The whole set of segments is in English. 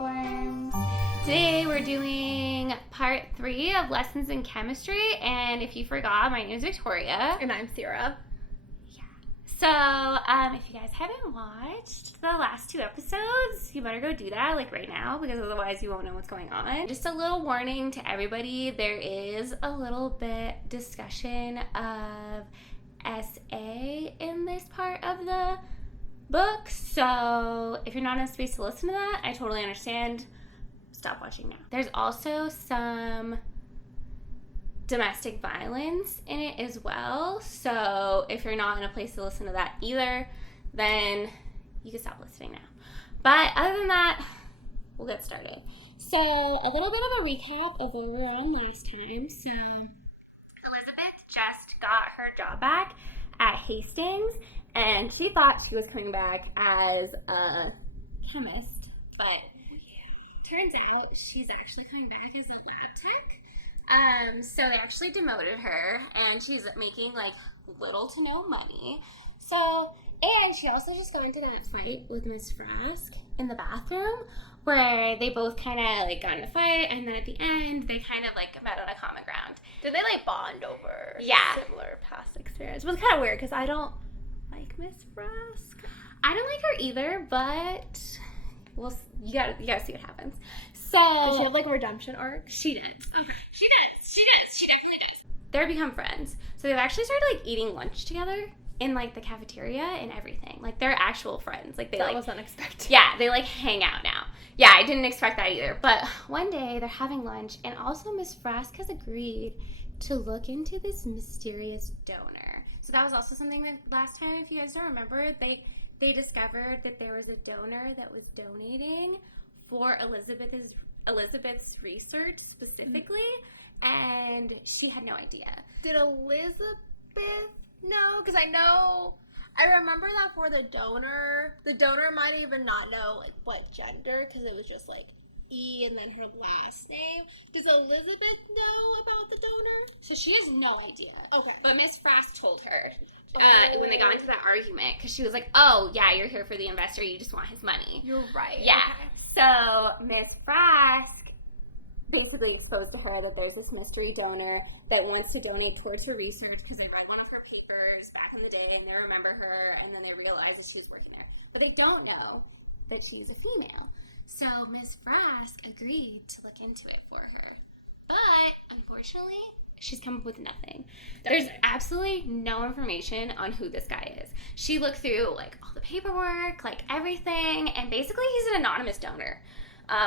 bookworms. Today we're doing part 3 of lessons in chemistry, and if you forgot, my name is Victoria. And I'm Sarah. Yeah. So, if you guys haven't watched the last 2 episodes, you better go do that, like right now, because otherwise you won't know what's going on. Just a little warning to everybody, there is a little bit discussion of SA in this part of the book, so if you're not in a space to listen to that, I totally understand. Stop watching now. There's also some domestic violence in it as well, so if you're not in a place to listen to that either, then you can stop listening now. But other than that, we'll get started. So a little bit of a recap of where we were on last time. So Elizabeth just got her job back at Hastings, and she thought she was coming back as a chemist, but turns out she's actually coming back as a lab tech. So they actually demoted her, and she's making like little to no money. So, and she also just got into that fight with Miss Frask in the bathroom, where they both kind of like got in a fight, and then at the end they kind of like met on a common ground. Did they like bond over similar past experience? It was kind of weird because I don't like Miss Frask. I don't like her either, but you gotta see what happens. So does she have like a redemption arc? She does. Okay. She definitely does. They're become friends. So they've actually started like eating lunch together in like the cafeteria and everything. Like they're actual friends. Like that was unexpected. Yeah, they like hang out now. Yeah, I didn't expect that either. But one day they're having lunch, and also Miss Frask has agreed to look into this mysterious donor. So that was also something that last time, if you guys don't remember, they discovered that there was a donor that was donating for Elizabeth's research specifically, and she had no idea. Did Elizabeth know? Because I remember that for the donor might even not know like what gender, because it was just like E and then her last name. Does Elizabeth know about the donor? So she has no idea. Okay. But Miss Frask told her when they got into that argument, because she was like, oh, yeah, you're here for the investor. You just want his money. You're right. Yeah. Okay. So Miss Frask basically exposed to her that there's this mystery donor that wants to donate towards her research, because they read one of her papers back in the day and they remember her, and then they realize that she's working there. But they don't know that she's a female. So Miss Frask agreed to look into it for her. But unfortunately, she's come up with nothing. There's absolutely no information on who this guy is. She looked through like all the paperwork, like everything, and basically he's an anonymous donor.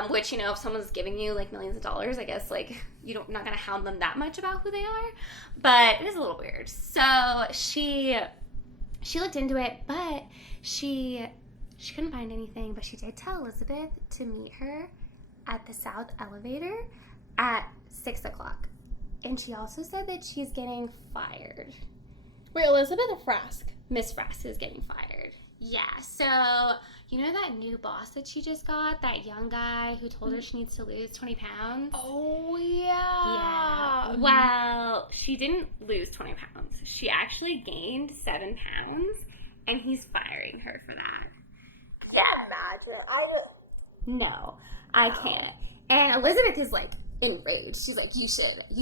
Which, you know, if someone's giving you like millions of dollars, I guess like not gonna hound them that much about who they are. But it is a little weird. So she looked into it, but she couldn't find anything. But she did tell Elizabeth to meet her at the South Elevator at 6 o'clock. And she also said that she's getting fired. Wait, Elizabeth or Frask? Miss Frask is getting fired. Yeah, so you know that new boss that she just got? That young guy who told her she needs to lose 20 pounds? Oh, yeah. Yeah. Well, she didn't lose 20 pounds. She actually gained 7 pounds, and he's firing her for that. Yeah. No, I can't. And Elizabeth is like enraged. She's like, you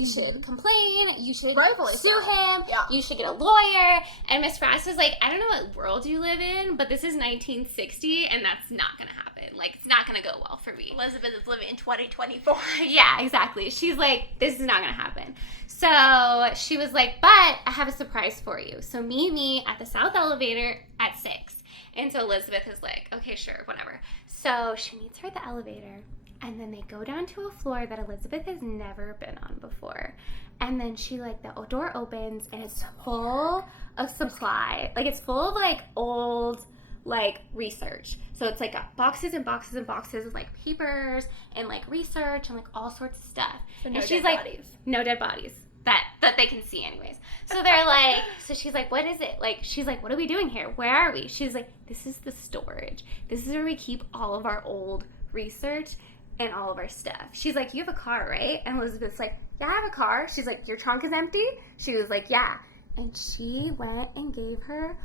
should complain. You should sue him. Yeah. You should get a lawyer. And Miss Frask is like, I don't know what world you live in, but this is 1960, and that's not going to happen. Like, it's not going to go well for me. Elizabeth is living in 2024. Yeah, exactly. She's like, this is not going to happen. So she was like, but I have a surprise for you. So meet me at the South Elevator at 6. And so Elizabeth is like, okay, sure, whatever. So she meets her at the elevator, and then they go down to a floor that Elizabeth has never been on before. And then the door opens, and it's full of supply. Like, it's full of, like, old, like, research. So it's, like, got boxes and boxes and boxes of, like, papers and, like, research and, like, all sorts of stuff. So no dead bodies. No dead bodies. That they can see anyways. So they're like, so she's like, what is it? Like, she's like, what are we doing here? Where are we? She's like, this is the storage. This is where we keep all of our old research and all of our stuff. She's like, you have a car, right? And Elizabeth's like, yeah, I have a car. She's like, your trunk is empty? She was like, yeah. And she went and gave her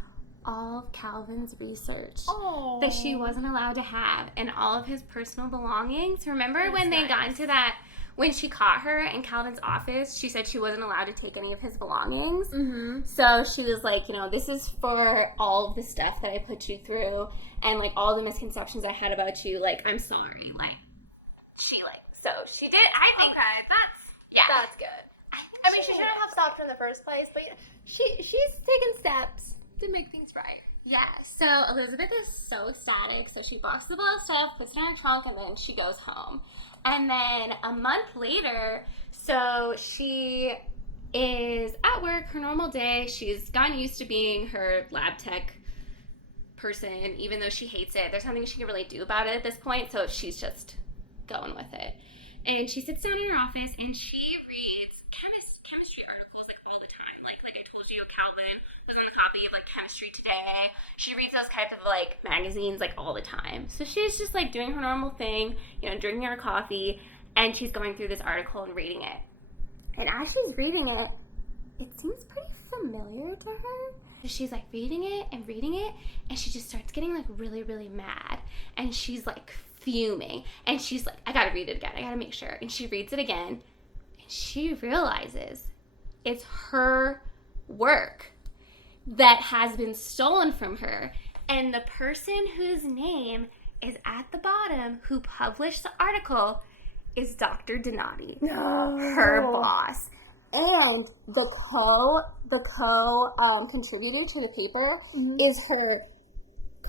all of Calvin's research Oh. that she wasn't allowed to have and all of his personal belongings. Remember That's when they nice. got into that, when she caught her in Calvin's office, she said she wasn't allowed to take any of his belongings. Mm-hmm. So she was like, this is for all of the stuff that I put you through and, like, all the misconceptions I had about you. Like, I'm sorry. Like, so she did, I think. Okay, that's good. I mean, she shouldn't have stopped in the first place, but she's taken steps to make things right. Yeah, so Elizabeth is so ecstatic. So she boxes up all the stuff, puts it in her trunk, and then she goes home. And then a month later, so she is at work, her normal day. She's gotten used to being her lab tech person, even though she hates it. There's nothing she can really do about it at this point, so she's just going with it. And she sits down in her office and she reads chemistry articles like all the time. Like I told you, Calvin was in the copy of like Chemistry Today. She reads those type of like magazines like all the time. So she's just like doing her normal thing, drinking her coffee, and she's going through this article and reading it. And as she's reading it, it seems pretty familiar to her. She's like reading it, and she just starts getting like really, really mad. And she's like fuming. And she's like, I gotta read it again. I gotta make sure. And she reads it again. And she realizes it's her work that has been stolen from her. And the person whose name is at the bottom who published the article is Dr. Donati, her boss. And the contributor to the paper is her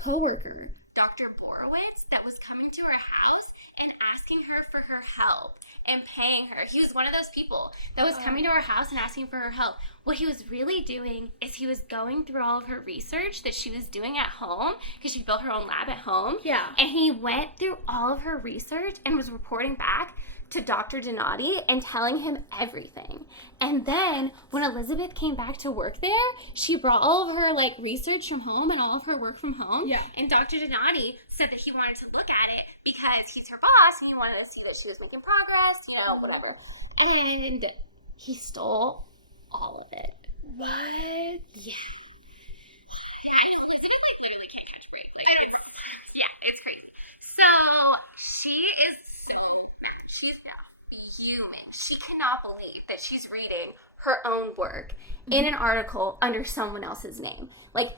coworker, Dr. Borowitz, that was coming to her house and asking her for her help and paying her. He was one of those people that was coming to her house and asking for her help. What he was really doing is he was going through all of her research that she was doing at home, because she built her own lab at home. Yeah. And he went through all of her research and was reporting back to Dr. Donati and telling him everything. And then when Elizabeth came back to work there, she brought all of her like research from home and all of her work from home. Yeah. And Dr. Donati said that he wanted to look at it because he's her boss and he wanted to see that she was making progress, whatever. And he stole all of it. What? Yeah. I know, Elizabeth like literally can't catch a break. It's crazy. So she is so mad. She's fuming. She cannot believe that she's reading her own work in an article under someone else's name. Like,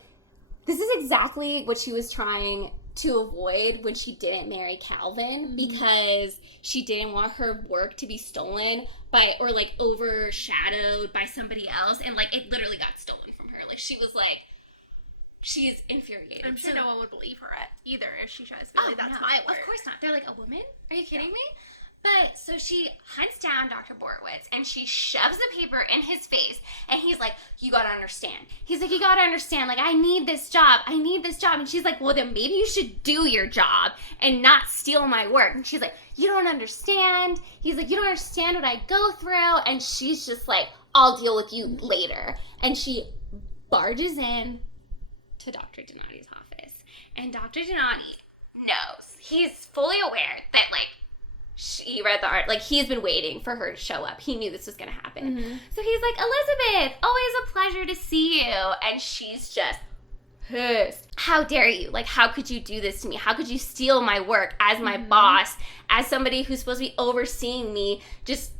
this is exactly what she was trying to avoid when she didn't marry Calvin, because she didn't want her work to be stolen by, or like overshadowed by somebody else. And like, it literally got stolen from her. Like, she was like, she's infuriated. I'm sure no one would believe her either if she tries to be like, that's my work. Of course not. They're like, a woman? Are you kidding me? But so she hunts down Dr. Borowitz and she shoves the paper in his face, and he's like, you gotta understand. He's like, you gotta understand, like, I need this job. And she's like, well, then maybe you should do your job and not steal my work. And she's like, you don't understand. He's like, you don't understand what I go through. And she's just like, I'll deal with you later. And she barges in to Dr. Donati's office. And Dr. Donati knows. He's fully aware that, like, she read the art. Like, he's been waiting for her to show up. He knew this was going to happen. So he's like, Elizabeth, always a pleasure to see you. And she's just pissed. How dare you? Like, how could you do this to me? How could you steal my work as my boss, as somebody who's supposed to be overseeing me? Just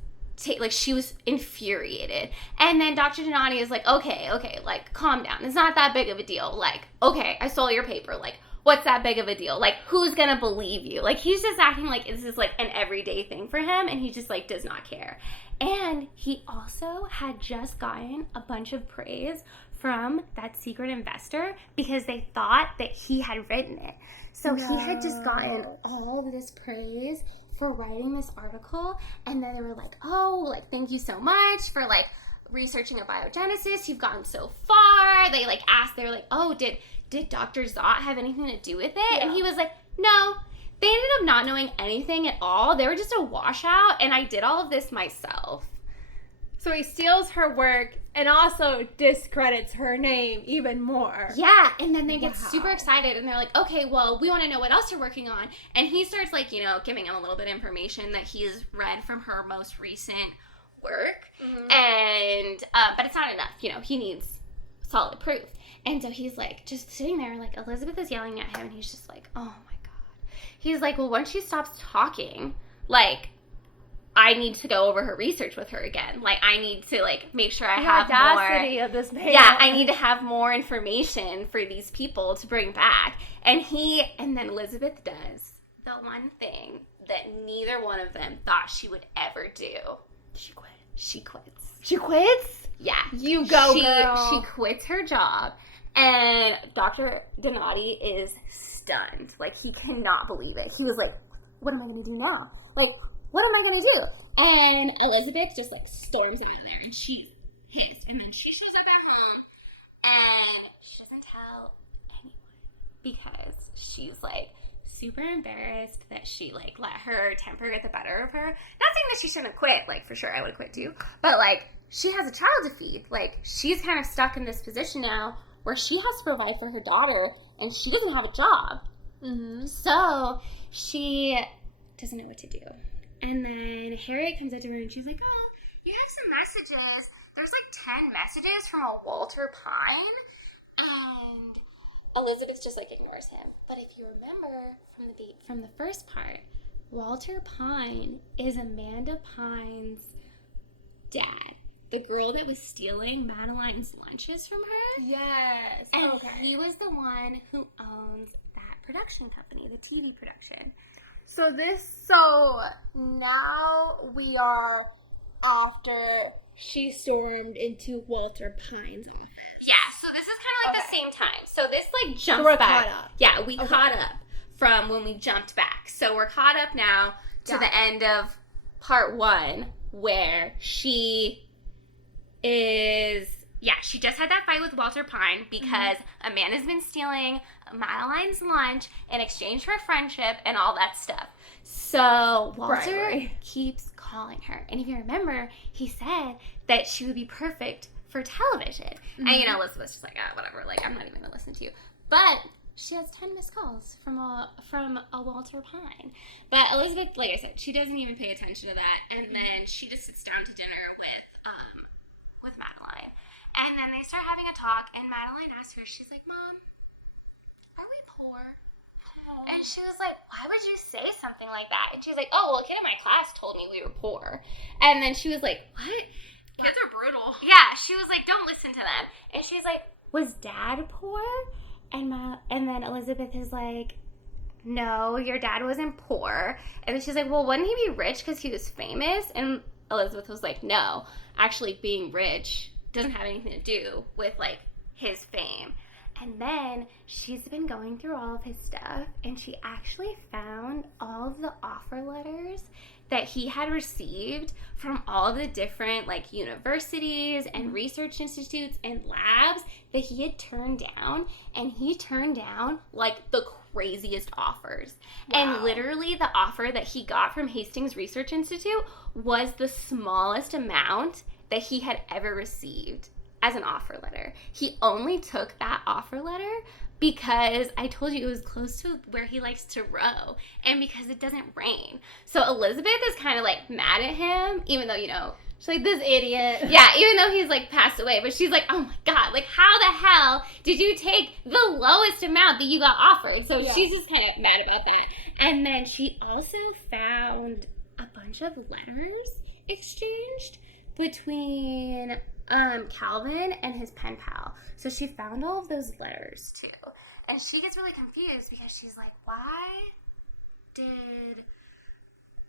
like, she was infuriated. And then Dr. Donati is like, okay, like, calm down. It's not that big of a deal. Like, okay, I stole your paper. Like, what's that big of a deal? Like, who's gonna believe you? Like, he's just acting like this is like an everyday thing for him, and he just like does not care. And he also had just gotten a bunch of praise from that secret investor because they thought that he had written it. So he had just gotten all of this praise for writing this article, and then they were like, oh, like, thank you so much for like researching abiogenesis. You've gotten so far. They like asked, they were like, oh, did Dr. Zott have anything to do with it? Yeah. And he was like, no. They ended up not knowing anything at all. They were just a washout, and I did all of this myself. So he steals her work and also discredits her name even more. Yeah, and then they get super excited, and they're like, okay, well, we want to know what else you're working on. And he starts, like, giving him a little bit of information that he has read from her most recent work. And, but it's not enough. He needs solid proof. And so he's like just sitting there, like Elizabeth is yelling at him, and he's just like, oh my God. He's like, well, once she stops talking, like, I need to go over her research with her again. Like, I need to, like, make sure I have audacity more. Of this man. Yeah, I need to have more information for these people to bring back. And then Elizabeth does the one thing that neither one of them thought she would ever do. She quit. She quits. She quits? Yeah. You go, girl. She quits her job, and Dr. Donati is stunned. Like, he cannot believe it. He was like, what am I going to do now? Like, what am I going to do? And Elizabeth just, like, storms out of there, and she's pissed. And then she shows up at home, and she doesn't tell anyone because she's, like, super embarrassed that she, like, let her temper get the better of her. Not saying that she shouldn't have quit. Like, for sure, I would have quit too. But, like, she has a child to feed. Like, she's kind of stuck in this position now where she has to provide for her daughter, and she doesn't have a job. Mm-hmm. So she doesn't know what to do. And then Harriet comes up to her, and she's like, oh, you have some messages. There's, like, 10 messages from a Walter Pine. And Elizabeth just, like, ignores him. But if you remember from the first part, Walter Pine is Amanda Pine's dad. The girl that was stealing Madeline's lunches from her. Yes. And okay. he was the one who owns that production company, the TV production. So now we are after she stormed into Walter Pine's office. Yeah, so this is kind of like the same time. So this, like, jumps we're back. caught up. Yeah, we caught up from when we jumped back. So we're caught up now to the end of part 1 where she is... Yeah, she just had that fight with Walter Pine because Amanda's been stealing Madeline's lunch in exchange for friendship and all that stuff. So Walter keeps calling her. And if you remember, he said that she would be perfect for television. Mm-hmm. And, you know, Elizabeth's just like, whatever, like, I'm not even going to listen to you. But she has 10 missed calls from a Walter Pine. But Elizabeth, like I said, she doesn't even pay attention to that. And then she just sits down to dinner with Madeline. And then they start having a talk, and Madeline asks her, she's like, Mom, are we poor? And she was like, why would you say something like that? And she's like, oh, well, a kid in my class told me we were poor. And then she was like, what? Kids are brutal. Yeah, she was like, don't listen to them. And she's like, was Dad poor? And then Elizabeth is like, no, your dad wasn't poor. And then she's like, well, wouldn't he be rich because he was famous? And Elizabeth was like, no, actually being rich doesn't have anything to do with, like, his fame. And then she's been going through all of his stuff, and she actually found all of the offer letters that he had received from all the different, like, universities and research institutes and labs that he had turned down. And he turned down, like, the craziest offers. Wow. And literally the offer that he got from Hastings Research Institute was the smallest amount that he had ever received as an offer letter. He only took that offer letter because I told you it was close to where he likes to row and because it doesn't rain. So Elizabeth is kind of, like, mad at him, even though, you know, she's like, this idiot. Yeah, even though he's, like, passed away. But she's like, oh my God, like, how the hell did you take the lowest amount that you got offered? So she's just kind of mad about that. And then she also found a bunch of letters exchanged between Calvin and his pen pal. So she found all of those letters too. And she gets really confused because she's like, why did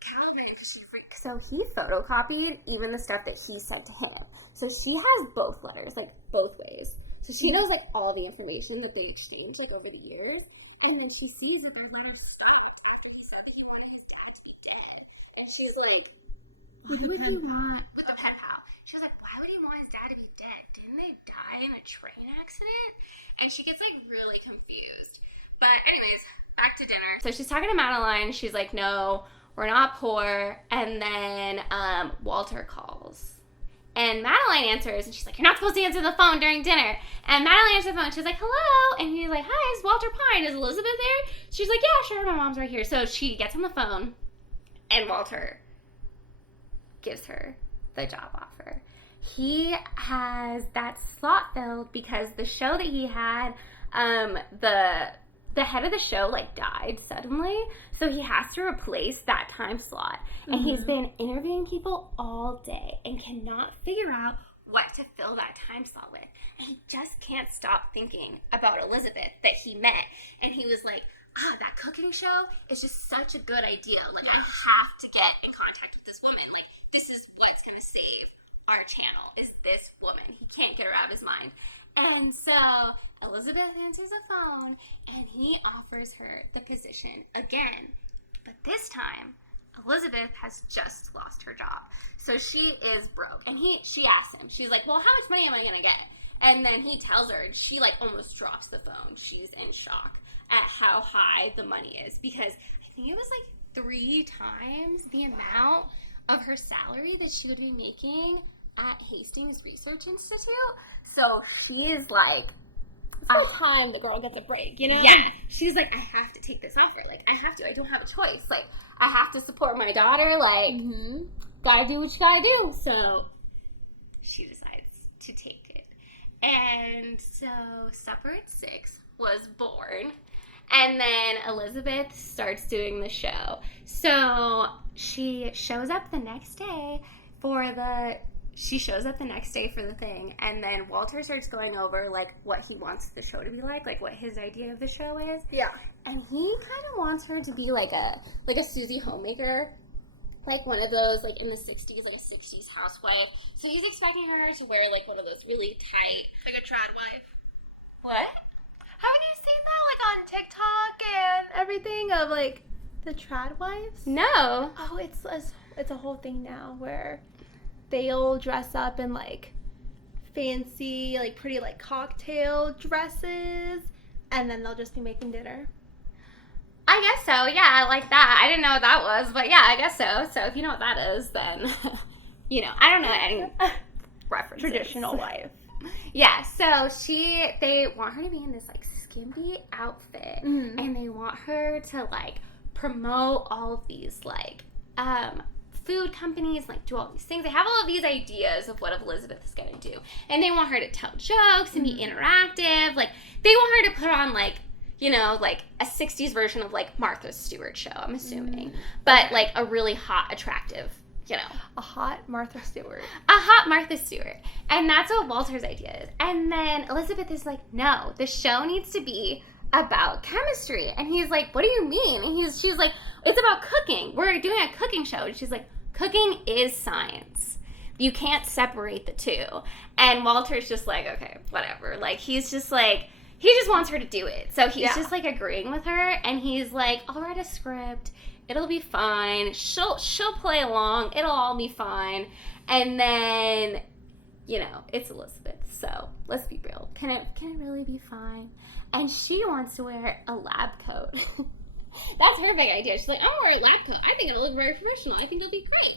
Calvin, so he photocopied even the stuff that he sent to him. So she has both letters, like, both ways. So she knows, like, all the information that they exchanged, like, over the years. And then she sees that there's letters stamped after he said that he wanted his dad to be dead. And she's like, why would he want, with the pen pal, she was like, why would he want his dad to be dead? Didn't they die in a train accident? And she gets, like, really confused. But anyways, back to dinner. So she's talking to Madeline. She's like, no, we're not poor. And then Walter calls. And Madeline answers, and she's like, you're not supposed to answer the phone during dinner. And Madeline answers the phone, and she's like, hello. And he's like, hi, it's Walter Pine. Is Elizabeth there? She's like, yeah, sure, my mom's right here. So she gets on the phone, and Walter gives her the job offer. he has that slot filled because the show that he had, the head of the show like died suddenly, so he has to replace that time slot. And he's been interviewing people all day and cannot figure out what to fill that time slot with. And he just can't stop thinking about Elizabeth that he met. And he was like, that cooking show is just such a good idea. Like, I have to get in contact with this woman. Like, this is what's going to save our channel, is this woman. He can't get her out of his mind. And so Elizabeth answers the phone, and he offers her the position again. But this time, Elizabeth has just lost her job. So she is broke. And she asks him, she's like, well, how much money am I going to get? And then he tells her, and she like almost drops the phone. She's in shock at how high the money is, because I think it was like 3 times the amount of her salary that she would be making at Hastings Research Institute. So she is like, it's about time the girl gets a break, you know? Yeah. She's like, I have to take this offer. Like, I have to. I don't have a choice. Like, I have to support my daughter. Like, gotta do what you gotta do. So she decides to take it. And so Supper at 6 was born. And then Elizabeth starts doing the show. So she shows up the next day for the thing, and then Walter starts going over, like, what he wants the show to be like what his idea of the show is. Yeah. And he kind of wants her to be like a Susie Homemaker, like one of those, like, in the 60s, like a 60s housewife. So he's expecting her to wear, like, one of those really tight... Like a trad wife. What? Haven't you seen that, like, on TikTok and everything of, like, the trad wives? No. Oh, it's a whole thing now where they'll dress up in, like, fancy, like, pretty, like, cocktail dresses, and then they'll just be making dinner. I guess so, yeah, I like that. I didn't know what that was, but yeah, I guess so. So if you know what that is, then, you know, I don't know any references. Traditional wife. Yeah, so they want her to be in this, like, skimpy outfit, and they want her to, like, promote all of these, like, food companies, like, do all these things. They have all of these ideas of what Elizabeth is going to do. And they want her to tell jokes and be interactive. Like, they want her to put on, like, you know, like, a 60s version of, like, Martha Stewart show, I'm assuming. But, like, a really hot, attractive, you know. A hot Martha Stewart. A hot Martha Stewart. And that's what Walter's idea is. And then Elizabeth is like, no, the show needs to be about chemistry. And he's like, what do you mean? And she's like, it's about cooking. We're doing a cooking show. And she's like, cooking is science. You can't separate the two. And Walter's just like, okay, whatever. Like, he's just like, he just wants her to do it. So he's just like agreeing with her. And he's like, I'll write a script. It'll be fine. She'll play along. It'll all be fine. And then, you know, it's Elizabeth. So let's be real. Can it really be fine? And she wants to wear a lab coat. That's her big idea. She's like, I'm gonna wear a lab coat. I think it'll look very professional. I think it'll be great.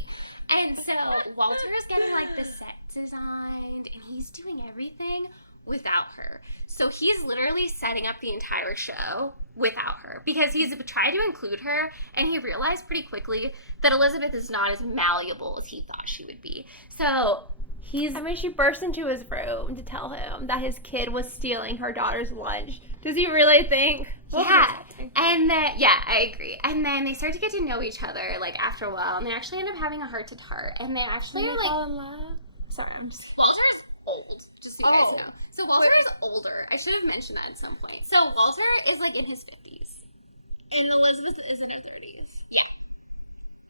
And so Walter is getting, like, the set designed, and he's doing everything without her. So he's literally setting up the entire show without her, because he's tried to include her, and he realized pretty quickly that Elizabeth is not as malleable as he thought she would be. So she burst into his room to tell him that his kid was stealing her daughter's lunch. Does he really think? Yeah. And then, yeah, I agree. And then they start to get to know each other, like, after a while, and they actually end up having a heart-to-heart, and they actually are, like... fall in love? Sorry, Walter's old, just so you guys know. So Walter is older. I should have mentioned that at some point. So Walter is, like, in his 50s. And Elizabeth is in her 30s. Yeah.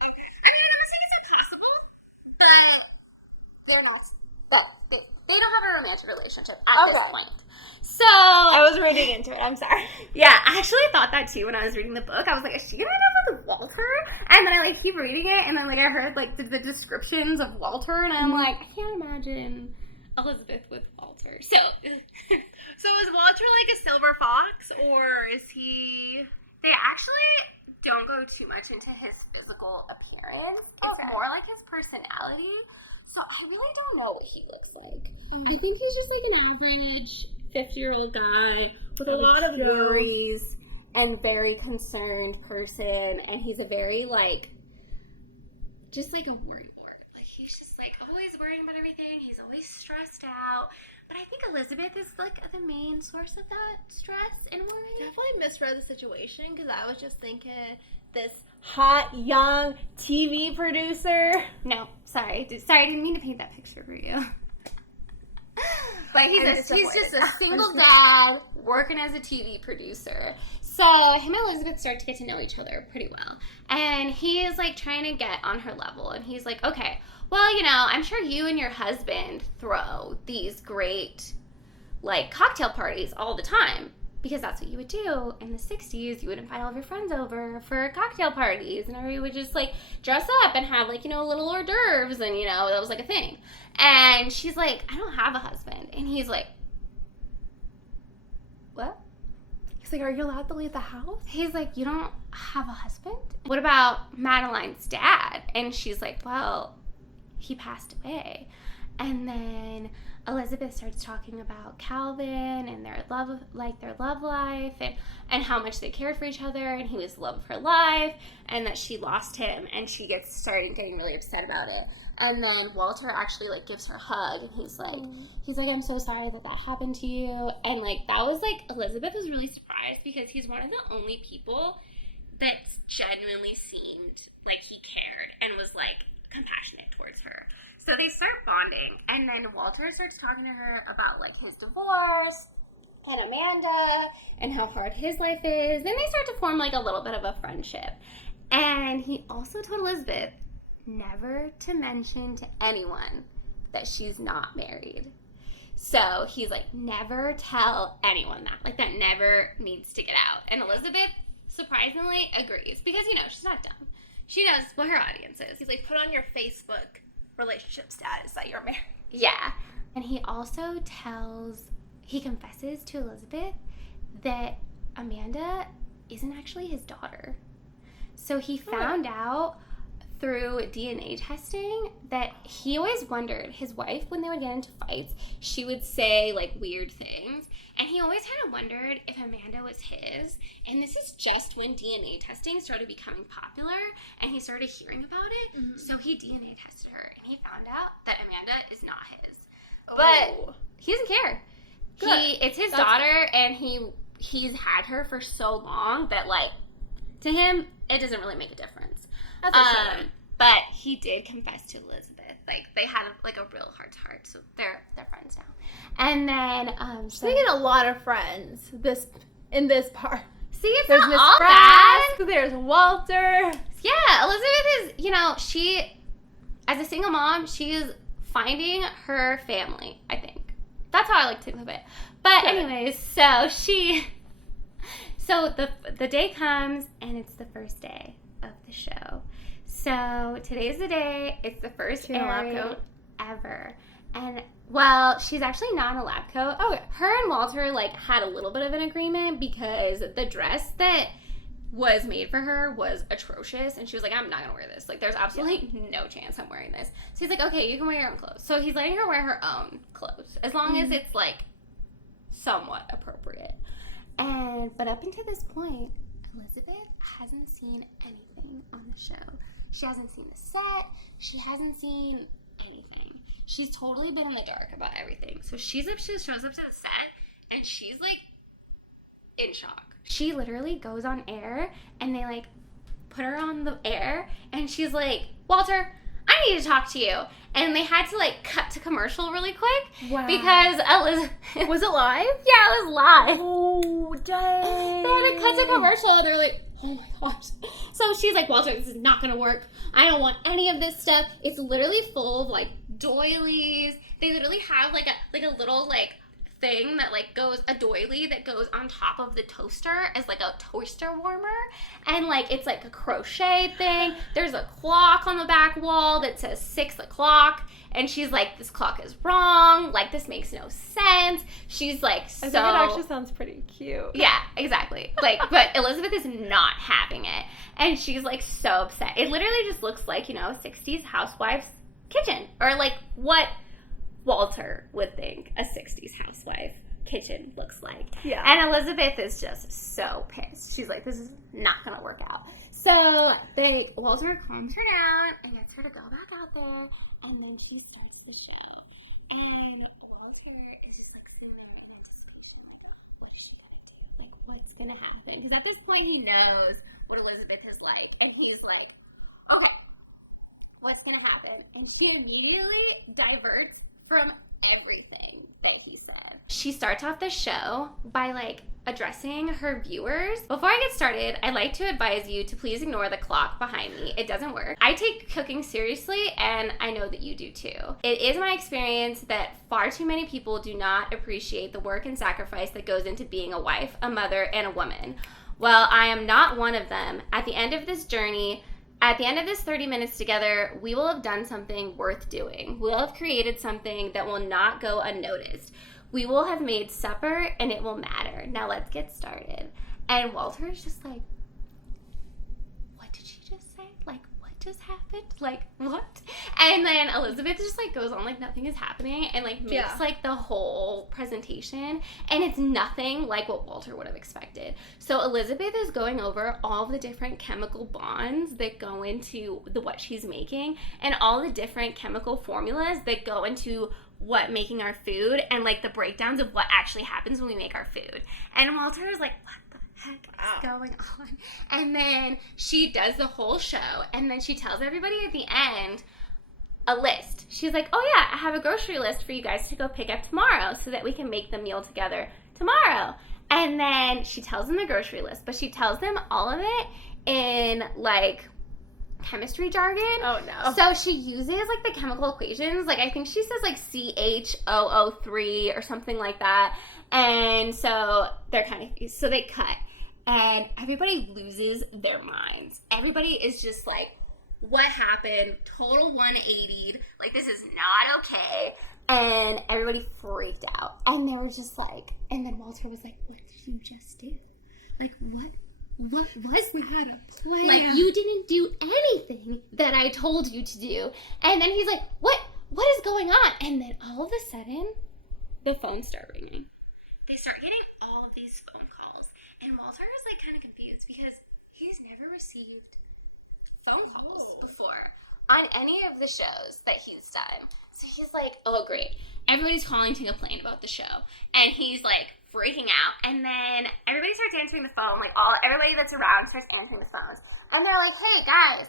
Okay. I mean, I'm not saying it's impossible, but they're not. But they don't have a romantic relationship at this point. So I was reading into it. I'm sorry. Yeah, I actually thought that too when I was reading the book. I was like, is she gonna end up with Walter? And then I, like, keep reading it, and then, like, I heard, like, the descriptions of Walter, and I'm like, I can't imagine Elizabeth with Walter. So is Walter like a silver fox, or is he? They actually don't go too much into his physical appearance. It's more like his personality. So I really don't know what he looks like. I think he's just like an average 50-year-old guy with a lot of worries and very concerned person. And he's a very, like, just like a worrywart. Like, he's just, like, always worrying about everything. He's always stressed out. But I think Elizabeth is, like, the main source of that stress in a way. Definitely misread the situation because I was just thinking this hot, young TV producer. No, sorry. I didn't mean to paint that picture for you. But he's just a single dog working as a TV producer. So him and Elizabeth start to get to know each other pretty well. And he is, like, trying to get on her level. And he's like, okay, well, you know, I'm sure you and your husband throw these great, like, cocktail parties all the time. Because that's what you would do in the 60s. You would invite all of your friends over for cocktail parties. And everybody would just, like, dress up and have, like, you know, little hors d'oeuvres. And, you know, that was, like, a thing. And she's like, I don't have a husband. And he's like, what? He's like, are you allowed to leave the house? He's like, you don't have a husband? What about Madeline's dad? And she's like, well, he passed away. And then Elizabeth starts talking about Calvin and their love life and how much they cared for each other, and he was the love of her life, and that she lost him, and she started getting really upset about it. And then Walter actually, like, gives her a hug, and he's like, I'm so sorry that happened to you. And, like, that was, like, Elizabeth was really surprised because he's one of the only people that genuinely seemed like he cared and was, like, compassionate towards her. So they start bonding, and then Walter starts talking to her about, like, his divorce and Amanda and how hard his life is. Then they start to form, like, a little bit of a friendship. And he also told Elizabeth never to mention to anyone that she's not married. So he's like, never tell anyone that. Like, that never needs to get out. And Elizabeth, surprisingly, agrees because, you know, she's not dumb. She knows what her audience is. He's like, put on your Facebook relationship status that you're married. Yeah. And he also he confesses to Elizabeth that Amanda isn't actually his daughter. So he found out through DNA testing that he always wondered, his wife, when they would get into fights, she would say, like, weird things. And he always kind of wondered if Amanda was his. And this is just when DNA testing started becoming popular and he started hearing about it. Mm-hmm. So he DNA tested her and he found out that Amanda is not his. Oh. But he doesn't care. It's his daughter, and he's had her for so long that, like, to him, it doesn't really make a difference. That's a shame. But he did confess to Elizabeth. Like, they had, like, a real heart-to-heart, so they're friends now. And then, so we get a lot of friends in this part. See, there's not all bad. There's Walter. Yeah, Elizabeth is, you know, she, as a single mom, she is finding her family, I think. That's how I like to think of it. But anyways, so the day comes, and it's the first day of the show. So today's the day. It's the first airing ever. And, well, she's actually not in a lab coat. Okay. Her and Walter, like, had a little bit of an agreement because the dress that was made for her was atrocious. And she was like, I'm not going to wear this. Like, there's absolutely no chance I'm wearing this. So he's like, okay, you can wear your own clothes. So he's letting her wear her own clothes as long as it's, like, somewhat appropriate. But up until this point, Elizabeth hasn't seen anything on the show. She hasn't seen the set. She hasn't seen anything. She's totally been in the dark about everything. So she shows up to the set, and she's, like, in shock. She literally goes on air, and they, like, put her on the air, and she's like, Walter, I need to talk to you. And they had to, like, cut to commercial really quick. Wow. Because Elizabeth... Was it live? Yeah, it was live. Oh, dang. They had to cut to commercial, and they're like, oh my gosh. So she's like, Walter, this is not going to work. I don't want any of this stuff. It's literally full of, like, doilies. They literally have, like a little, like, thing that, like, goes, a doily that goes on top of the toaster as, like, a toaster warmer. And, like, it's, like, a crochet thing. There's a clock on the back wall that says 6 o'clock. And she's like, this clock is wrong. Like, this makes no sense. She's, like, so... I think it actually sounds pretty cute. Yeah, exactly. Like, but Elizabeth is not having it. And she's, like, so upset. It literally just looks like, you know, a 60s housewife's kitchen. Or, like, what Walter would think a 60s housewife kitchen looks like. Yeah. And Elizabeth is just so pissed. She's like, this is not going to work out. So Walter calms her down and gets her to go back out there. And then he starts the show. And Walter is just like sitting there in a discussion. What is she gonna do? Like, what's gonna happen? Because at this point, he knows what Elizabeth is like. And he's like, okay, what's gonna happen? And she immediately diverts from everything that he said. She starts off the show by like addressing her viewers. Before I get started, I'd like to advise you to please ignore the clock behind me. It doesn't work. I take cooking seriously, and I know that you do too. It is my experience that far too many people do not appreciate the work and sacrifice that goes into being a wife, a mother, and a woman. Well, I am not one of them. At the end of this journey, at the end of this 30 minutes together, we will have done something worth doing. We'll have created something that will not go unnoticed. We will have made supper, and it will matter. Now let's get started. And Walter is just like, what did she just say? Like, what just happened? Like, what? And then Elizabeth just like goes on like nothing is happening and like makes like the whole presentation, and it's nothing like what Walter would have expected. So Elizabeth is going over all the different chemical bonds that go into what she's making, and all the different chemical formulas that go into what making our food, and like the breakdowns of what actually happens when we make our food. And Walter is like, what the heck is going on? And then she does the whole show, and then she tells everybody at the end a list. She's like, oh yeah, I have a grocery list for you guys to go pick up tomorrow so that we can make the meal together tomorrow. And then she tells them the grocery list, but she tells them all of it in like chemistry jargon. Oh no. So she uses like the chemical equations. Like I think she says like CHOO3 or something like that. And so they're kind of, so they cut. And everybody loses their minds. Everybody is just like, what happened? Total 180'd. Like, this is not okay. And everybody freaked out. And they were just like, and then Walter was like, what did you just do? Like, what was that a plan? Like, you didn't do anything that I told you to do. And then he's like, what is going on? And then all of a sudden, the phones start ringing. They start getting all of these phone calls. And Walter is like kind of confused because he's never received phone calls before on any of the shows that he's done. So he's like, oh great, everybody's calling to complain about the show, and he's like freaking out. And then everybody starts answering the phone, like everybody that's around starts answering the phones, and they're like, hey guys,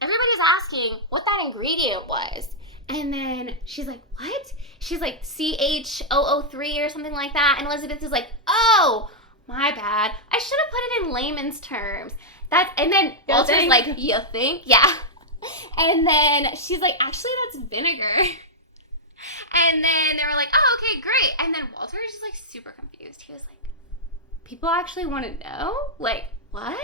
everybody's asking what that ingredient was. And then she's like, what? She's like, CHOO3 or something like that. And Elizabeth is like, oh, my bad, I should have put it in layman's terms. And then Walter's like, you think? Yeah. And then she's like, actually, that's vinegar. And then they were like, oh, okay, great. And then Walter was just like super confused. He was like, people actually want to know? Like, what?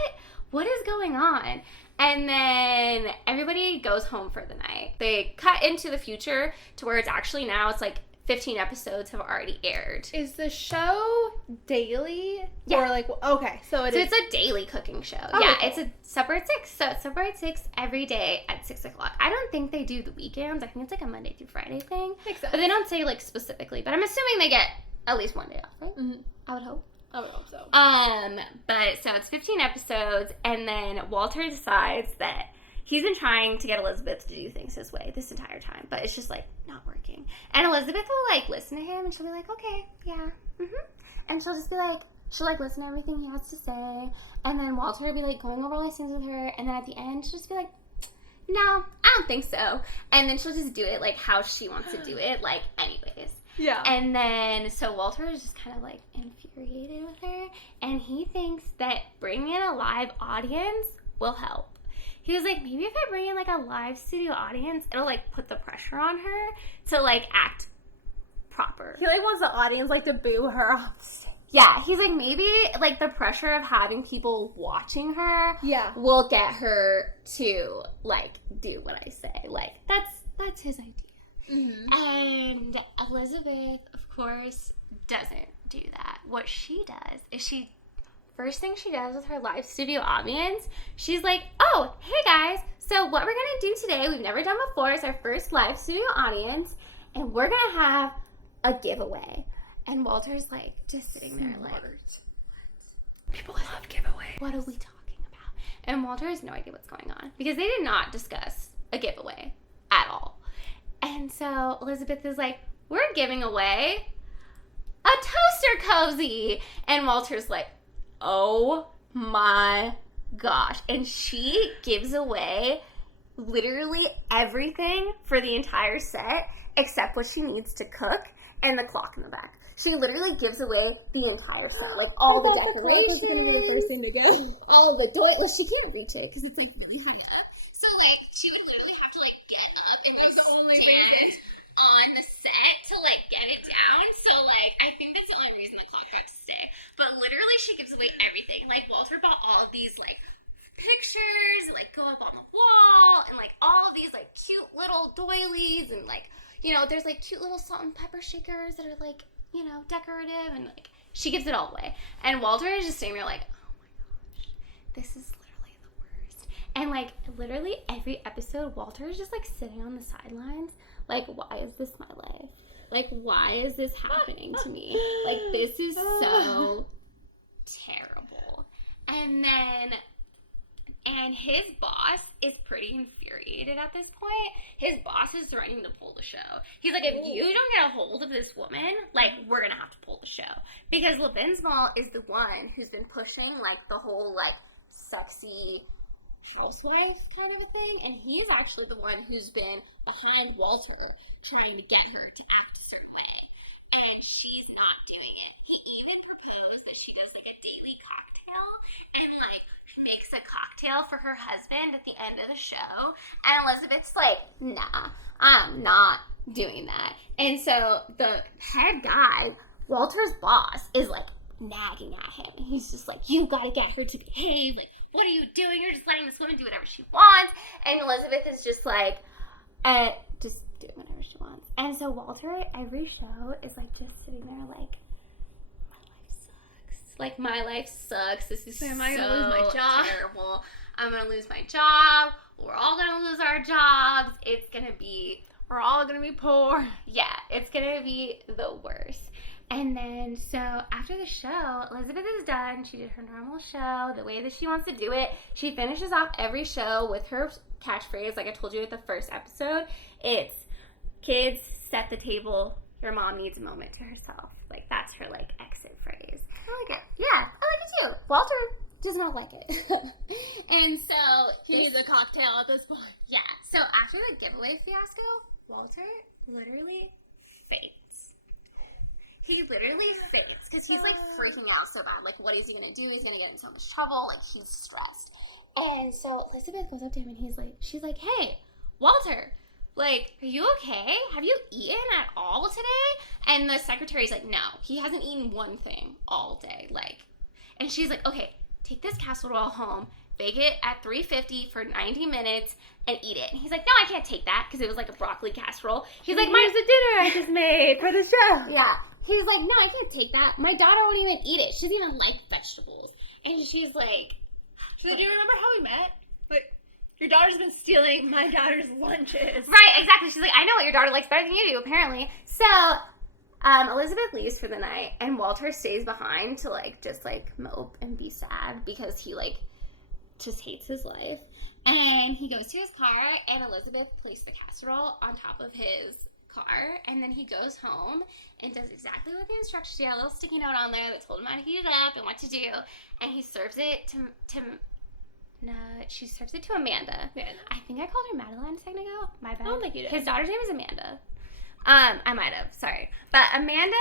What is going on? And then everybody goes home for the night. They cut into the future to where it's actually now it's like 15 episodes have already aired. Is the show daily? Yeah. Or like, okay, so it's a daily cooking show. Oh, yeah, cool. it's a supper at 6. So it's supper at 6 every day at 6 o'clock. I don't think they do the weekends. I think it's like a Monday through Friday thing. Makes sense. But they don't say like specifically. But I'm assuming they get at least one day off, right? Mm-hmm. I would hope. I would hope so. But so it's 15 episodes, and then Walter decides that he's been trying to get Elizabeth to do things his way this entire time, but it's just like not working. And Elizabeth will like listen to him, and she'll be like, okay, yeah, and she'll just be like, she'll like listen to everything he has to say, and then Walter will be like going over all these things with her, and then at the end she'll just be like, no, I don't think so, and then she'll just do it like how she wants to do it, like anyways. Yeah. And then, so Walter is just kind of like infuriated with her, and he thinks that bringing in a live audience will help. He was like, maybe if I bring in like a live studio audience, it'll like put the pressure on her to like act proper. He like wants the audience like to boo her off stage. Yeah, he's like, maybe like the pressure of having people watching her will get her to like do what I say. Like that's his idea. Mm-hmm. And Elizabeth, of course, doesn't do that. What she does is first thing she does with her live studio audience, she's like, oh, hey guys, so what we're going to do today, we've never done before, is our first live studio audience, and we're going to have a giveaway. And Walter's like, just sitting there like, what? People love giveaways. What are we talking about? And Walter has no idea what's going on, because they did not discuss a giveaway at all. And so Elizabeth is like, we're giving away a toaster cozy. And Walter's like, oh my gosh. And she gives away literally everything for the entire set except what she needs to cook and the clock in the back. She literally gives away the entire set, like all the decorations. The gonna be the first thing to go. All the well, she can't reach it because it's like really high up. So like she would literally have to like get up and like stand on the set to like get it down. So like I think that's the only reason the clock got to stay. But literally she gives away everything. Like Walter bought all of these like pictures like go up on the wall and like all of these like cute little doilies and like, you know, there's like cute little salt and pepper shakers that are like, you know, decorative, and like she gives it all away. And Walter is just sitting there like, oh my gosh, this is literally the worst. And like literally every episode Walter is just like sitting on the sidelines like, why is this my life? Like, why is this happening to me? Like, this is so terrible. And his boss is pretty infuriated at this point. His boss is threatening to pull the show. He's like, if you don't get a hold of this woman, like, we're going to have to pull the show. Because Levinsmal is the one who's been pushing, like, the whole, like, sexy housewife kind of a thing. And he's actually the one who's been behind Walter trying to get her to act a certain way. And she's not doing it. He even proposed that she does, like, a daily cocktail and, like, makes a cocktail for her husband at the end of the show, and Elizabeth's like, nah, I'm not doing that. And so the head guy, Walter's boss, is like nagging at him, and he's just like, you gotta get her to behave, like, what are you doing? You're just letting this woman do whatever she wants. And Elizabeth is just like, just do whatever she wants. And so Walter, every show, is like just sitting there like, like, my life sucks. This is Am I gonna lose my job? Terrible. I'm gonna lose my job. We're all gonna lose our jobs. It's gonna be... We're all gonna be poor. Yeah, it's gonna be the worst. And then, so, after the show, Elizabeth is done. She did her normal show, the way that she wants to do it. She finishes off every show with her catchphrase, like I told you at the first episode. It's, kids, set the table. Your mom needs a moment to herself. Like, that's her, like, exit phrase. I like it. Yeah, I like it too. Walter does not like it. And so... He needs a cocktail at this point. Yeah. So, after the giveaway fiasco, Walter literally faints. He literally faints because he's, like, freaking out so bad. Like, what is he going to do? He's going to get in so much trouble. Like, he's stressed. And so, Elizabeth goes up to him and she's like, hey, Walter... like, are you okay? Have you eaten at all today? And the secretary's like, no, he hasn't eaten one thing all day. Like, and she's like, okay, take this casserole home, bake it at 350 for 90 minutes, and eat it. And he's like, no, I can't take that, because it was like a broccoli casserole. He's like, here's the dinner I just made for the show. Yeah. He's like, no, I can't take that. My daughter won't even eat it. She doesn't even like vegetables. And she's like... So do you remember how we met? Like... Your daughter's been stealing my daughter's lunches. Right, exactly. She's like, I know what your daughter likes better than you do, apparently. So, Elizabeth leaves for the night, and Walter stays behind to, like, just, like, mope and be sad because he, like, just hates his life. And he goes to his car, and Elizabeth placed the casserole on top of his car, and then he goes home and does exactly what the instructions do. A little sticky note on there that told him how to heat it up and what to do, and he serves it to no, she serves it to Amanda. I think I called her Madeline a second ago. My bad. I don't think you did. His daughter's name is Amanda. I might have. Sorry. But Amanda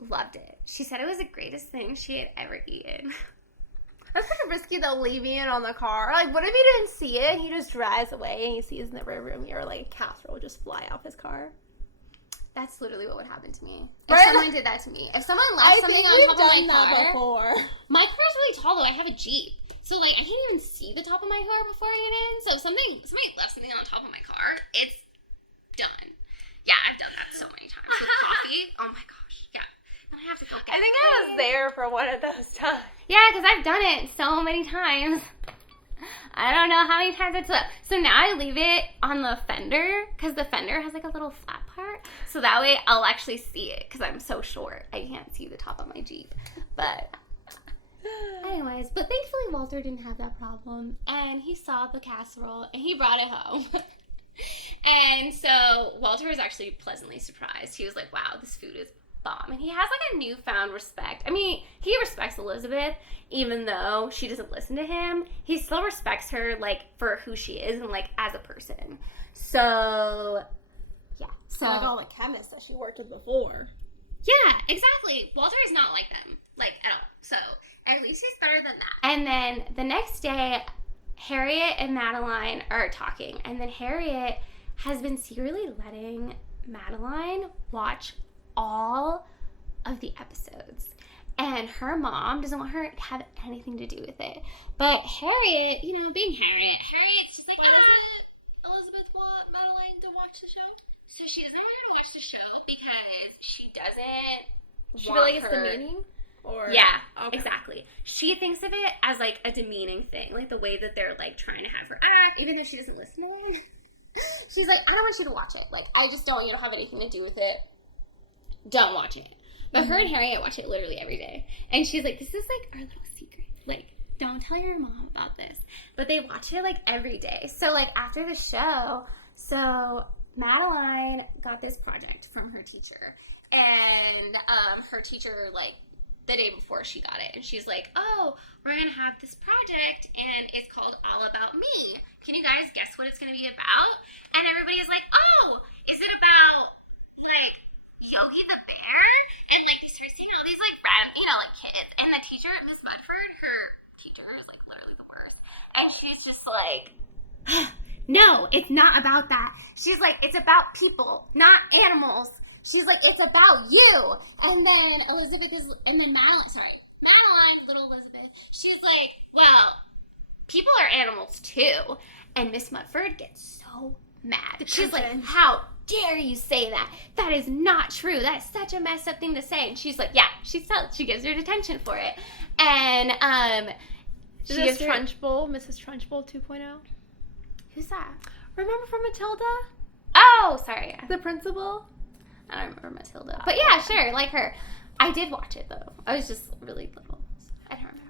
loved it. She said it was the greatest thing she had ever eaten. That's kind of risky, though, leaving it on the car. Like, what if he didn't see it and he just drives away and he sees in the rearview mirror, like, a casserole just fly off his car? That's literally what would happen to me. If Right? someone did that to me. If someone left something on top of my car. Before. My car's really tall, though. I have a Jeep. So, like, I can't even see the top of my car before I get in. So, if somebody left something on top of my car, it's done. Yeah, I've done that so many times. With coffee, oh my gosh, yeah. And I have to go get I think I was there for one of those times. Yeah, because I've done it so many times. I don't know how many times it's up. So now I leave it on the fender, because the fender has, like, a little flat part. So that way I'll actually see it, because I'm so short. I can't see the top of my Jeep. But... anyways, but thankfully Walter didn't have that problem, and he saw the casserole and he brought it home. And so Walter was actually pleasantly surprised. He was like, wow, this food is bomb. And he has like a newfound respect. I mean, he respects Elizabeth, even though she doesn't listen to him. He still respects her, like, for who she is and, like, as a person. So, yeah. So, like all the chemists that she worked with before. Yeah, exactly. Walter is not like them, like, at all. So, at least he's better than that. And then the next day, Harriet and Madeline are talking. And then Harriet has been secretly letting Madeline watch all of the episodes. And her mom doesn't want her to have anything to do with it. But Harriet, you know, being Harriet's just like, Why doesn't Elizabeth want Madeline to watch the show? So she doesn't want her to watch the show because she doesn't She want feel like it's her... demeaning? Or Yeah, okay. exactly. She thinks of it as, like, a demeaning thing. Like, the way that they're, like, trying to have her act, even though she doesn't listen to it. She's like, I don't want you to watch it. Like, I just don't want you to have anything to do with it. Don't watch it. But her and Harriet watch it literally every day. And she's like, this is, like, our little secret. Like, don't tell your mom about this. But they watch it, like, every day. So, like, after the show, so Madeline got this project from her teacher. And her teacher, like, the day before she got it. And she's like, oh, we're going to have this project, and it's called All About Me. Can you guys guess what it's going to be about? And everybody's like, oh, is it about, like, Yogi the Bear? And, like, they start seeing all these, like, random, you know, like, kids. And the teacher, Miss Mudford, her teacher is, like, literally the worst. And she's just like, no, it's not about that. She's like, it's about people, not animals. She's like, it's about you. And then Madeline, little Elizabeth, she's like, well, people are animals too. And Miss Mudford gets so mad. She's like, how dare you say that? That is not true. That is such a messed up thing to say. And she's like, yeah, she gives her detention for it. And Is this Trunchbull, Mrs. Trunchbull 2.0? Who's that? Remember from Matilda? Oh, sorry. The principal? I don't remember Matilda. But yeah, sure, like her. I did watch it, though. I was just really little. So I don't remember.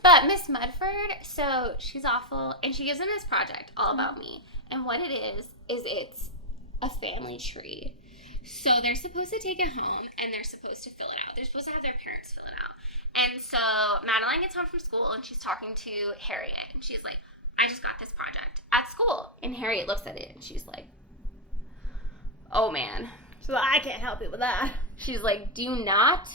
But Miss Mudford, so she's awful. And she gives them this project, All About Me. And what it is it's a family tree. So they're supposed to take it home, and they're supposed to fill it out. They're supposed to have their parents fill it out. And so Madeline gets home from school, and she's talking to Harriet. And she's like, I just got this project at school. And Harriet looks at it, and she's like, oh, man. So I can't help you with that. She's like, do not,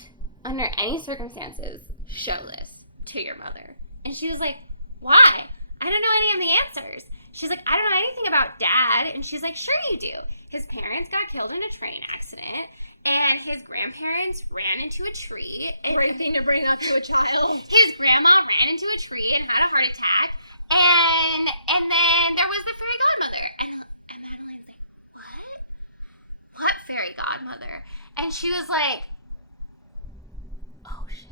under any circumstances, show this to your mother. And she was like, why? I don't know any of the answers. She's like, I don't know anything about Dad. And she's like, sure you do. His parents got killed in a train accident, and his grandparents ran into a tree. Great thing to bring up to a child. His grandma ran into a tree and had a heart attack. And then there was the fairy godmother. And Madeline's like, what fairy godmother? And she was like, oh shit.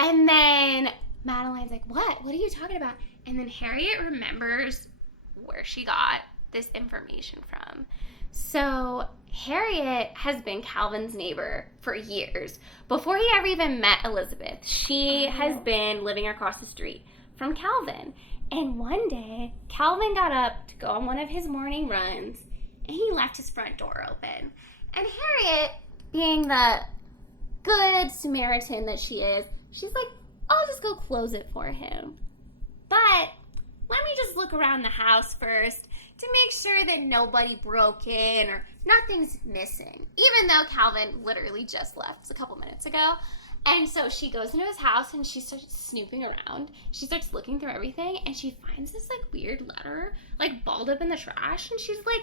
And then Madeline's like, what are you talking about? And then Harriet remembers where she got this information from. So Harriet has been Calvin's neighbor for years. Before he ever even met Elizabeth, she has been living across the street from Calvin. And one day, Calvin got up to go on one of his morning runs, and he left his front door open. And Harriet, being the good Samaritan that she is, she's like, I'll just go close it for him. But let me just look around the house first to make sure that nobody broke in or nothing's missing. Even though Calvin literally just left a couple minutes ago. And so she goes into his house and she starts snooping around. She starts looking through everything and she finds this like weird letter like balled up in the trash. And she's like,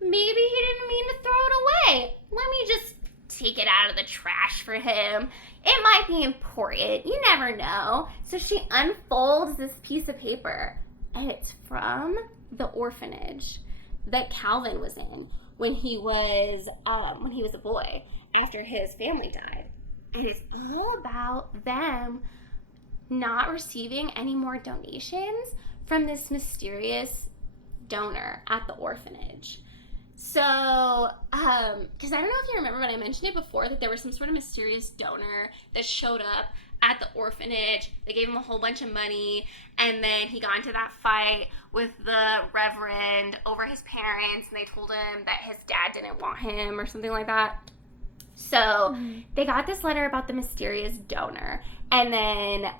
maybe he didn't mean to throw it away. Let me just take it out of the trash for him. It might be important. You never know. So she unfolds this piece of paper, and it's from the orphanage that Calvin was in when he was a boy after his family died. And it's all about them not receiving any more donations from this mysterious donor at the orphanage. So, because I don't know if you remember, but I mentioned it before that there was some sort of mysterious donor that showed up at the orphanage. They gave him a whole bunch of money, and then he got into that fight with the reverend over his parents, and they told him that his dad didn't want him or something like that. So they got this letter about the mysterious donor, and then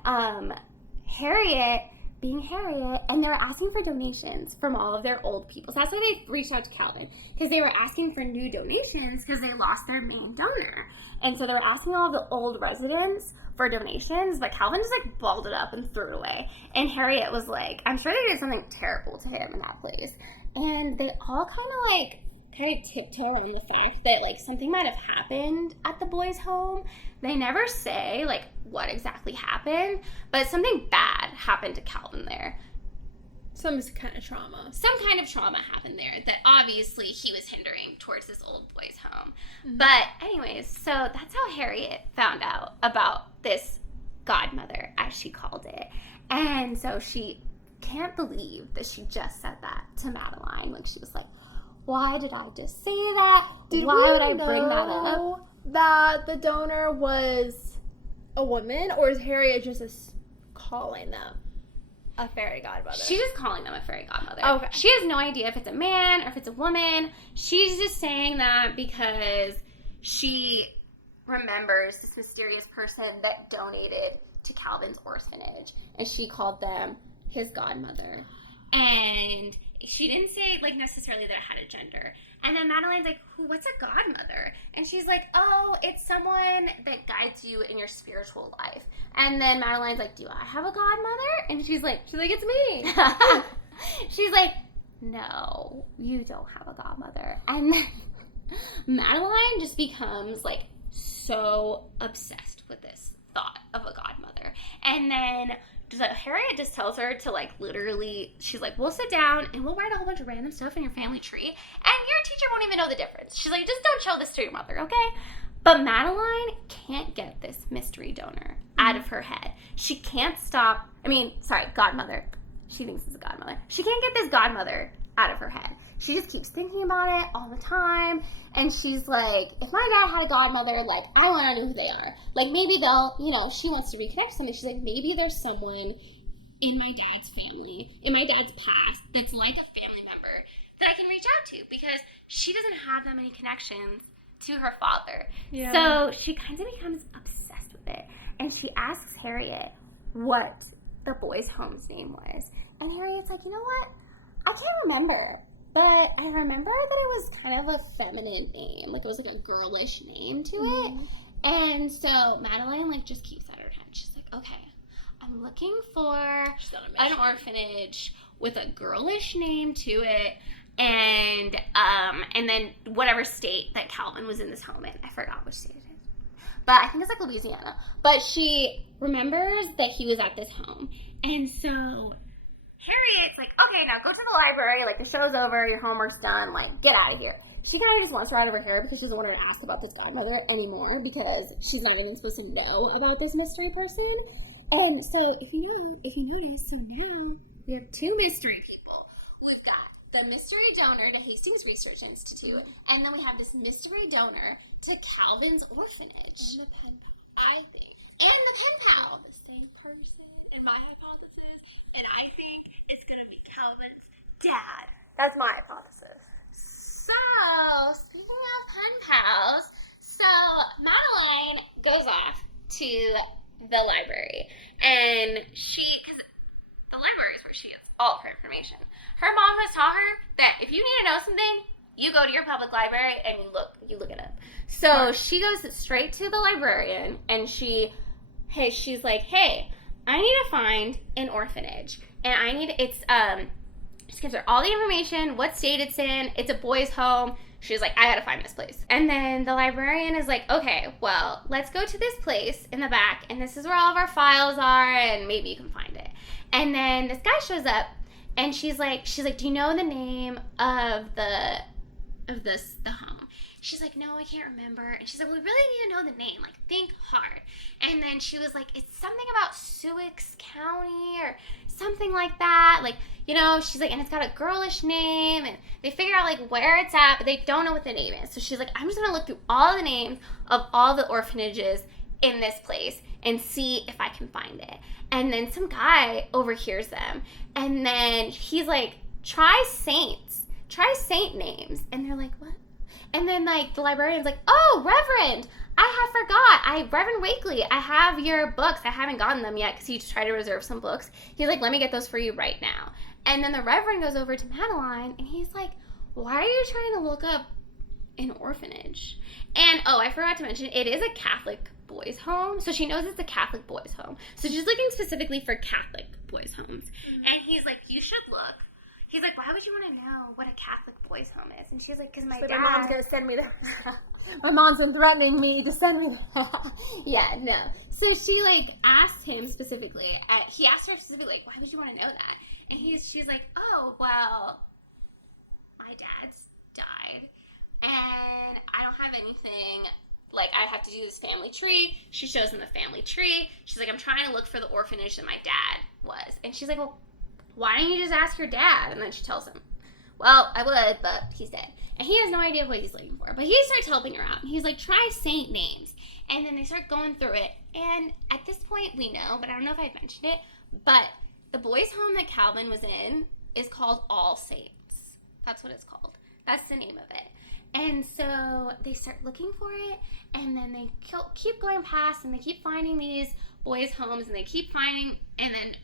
Harriet, being Harriet, and they were asking for donations from all of their old people. So that's why they reached out to Calvin, because they were asking for new donations because they lost their main donor. And so they were asking all of the old residents for donations, but Calvin just like balled it up and threw it away. And Harriet was like, I'm sure they did something terrible to him in that place. And they all kind of tiptoe on the fact that like something might have happened at the boys' home. They never say like what exactly happened, but something bad happened to Calvin there. Some kind of trauma. Some kind of trauma happened there that obviously he was hindering towards this old boy's home. But anyways, so that's how Harriet found out about this godmother, as she called it. And so she can't believe that she just said that to Madeline. Like, she was like, why did I just say that? Why would I bring that up? That the donor was a woman, or is Harriet just calling them a fairy godmother? She's just calling them a fairy godmother. Okay. She has no idea if it's a man or if it's a woman. She's just saying that because she remembers this mysterious person that donated to Calvin's orphanage, and she called them his godmother. And she didn't say like necessarily that it had a gender. And then Madeline's like, what's a godmother? And she's like, oh, it's someone that guides you in your spiritual life. And then Madeline's like, do I have a godmother? And she's like, it's me. She's like, no, you don't have a godmother. And then Madeline just becomes like so obsessed with this thought of a godmother. And then Harriet just tells her to like literally, she's like, we'll sit down and we'll write a whole bunch of random stuff in your family tree, and your teacher won't even know the difference. She's like, just don't show this to your mother, okay? But Madeline can't get this mystery donor out of her head. She can't stop. Godmother. She thinks it's a godmother. She can't get this godmother out of her head. She just keeps thinking about it all the time. And she's like, if my dad had a godmother, like, I want to know who they are. Like, maybe they'll, she wants to reconnect something. She's like, maybe there's someone in my dad's family, in my dad's past, that's like a family member that I can reach out to, because she doesn't have that many connections to her father. Yeah. So she kind of becomes obsessed with it. And she asks Harriet what the boy's home's name was. And Harriet's like, you know what? I can't remember. But I remember that it was kind of a feminine name. Like, it was like a girlish name to it. And so Madeline, like, just keeps that in her head. She's like, okay, I'm looking for an orphanage with a girlish name to it. And then whatever state that Calvin was in this home in. I forgot which state it is. But I think it's like Louisiana. But she remembers that he was at this home. And so Harriet's like, okay, now go to the library. Like, the show's over. Your homework's done. Like, get out of here. She kind of just wants her out of her hair because she doesn't want her to ask about this godmother anymore, because she's not even supposed to know about this mystery person. And so if you notice, so now we have two mystery people. We've got the mystery donor to Hastings Research Institute, and then we have this mystery donor to Calvin's orphanage. And the pen pal, I think. And the pen pal. The same person, in my hypothesis, and I think it's going to be Calvin's dad. That's my hypothesis. So, speaking of pen pals, so Madeline goes off to the library, and because the library is where she gets all of her information. Her mom has taught her that if you need to know something, you go to your public library and you look it up. So she goes straight to the librarian, and she's like, hey, I need to find an orphanage, and just gives her all the information, what state it's in. It's a boys' home. She's like, I gotta find this place. And then the librarian is like, okay, well, let's go to this place in the back, and this is where all of our files are, and maybe you can find it. And then this guy shows up, and she's like, do you know the name of the home? She's like, no, I can't remember. And she's like, we really need to know the name. Like, think hard. And then she was like, it's something about Sioux County or something like that. Like, she's like, and it's got a girlish name. And they figure out, like, where it's at, but they don't know what the name is. So she's like, I'm just going to look through all the names of all the orphanages in this place and see if I can find it. And then some guy overhears them. And then he's like, try saint names. And they're like, what? And then like the librarian's like, oh, Reverend, Reverend Wakely, I have your books. I haven't gotten them yet because he tried to reserve some books. He's like, let me get those for you right now. And then the Reverend goes over to Madeline and he's like, why are you trying to look up an orphanage? And I forgot to mention, it is a Catholic boys' home. So she knows it's a Catholic boys' home. So she's looking specifically for Catholic boys' homes. Mm-hmm. And he's like, you should look. He's like, why would you want to know what a Catholic boys' home is? And she's like, because my mom's going to send me that. My mom's been threatening me to send me that. Yeah, no. So she, like, asked him specifically. He asked her specifically, like, why would you want to know that? And she's like, oh, well, my dad's died. And I don't have anything. Like, I have to do this family tree. She shows him the family tree. She's like, I'm trying to look for the orphanage that my dad was. And she's like, well, why don't you just ask your dad? And then she tells him, well, I would, but he's dead. And he has no idea what he's looking for. But he starts helping her out. And he's like, try saint names. And then they start going through it. And at this point, we know, but I don't know if I mentioned it, but the boys' home that Calvin was in is called All Saints. That's what it's called. That's the name of it. And so they start looking for it, and then they keep going past, and they keep finding these boys' homes, and they keep finding, and then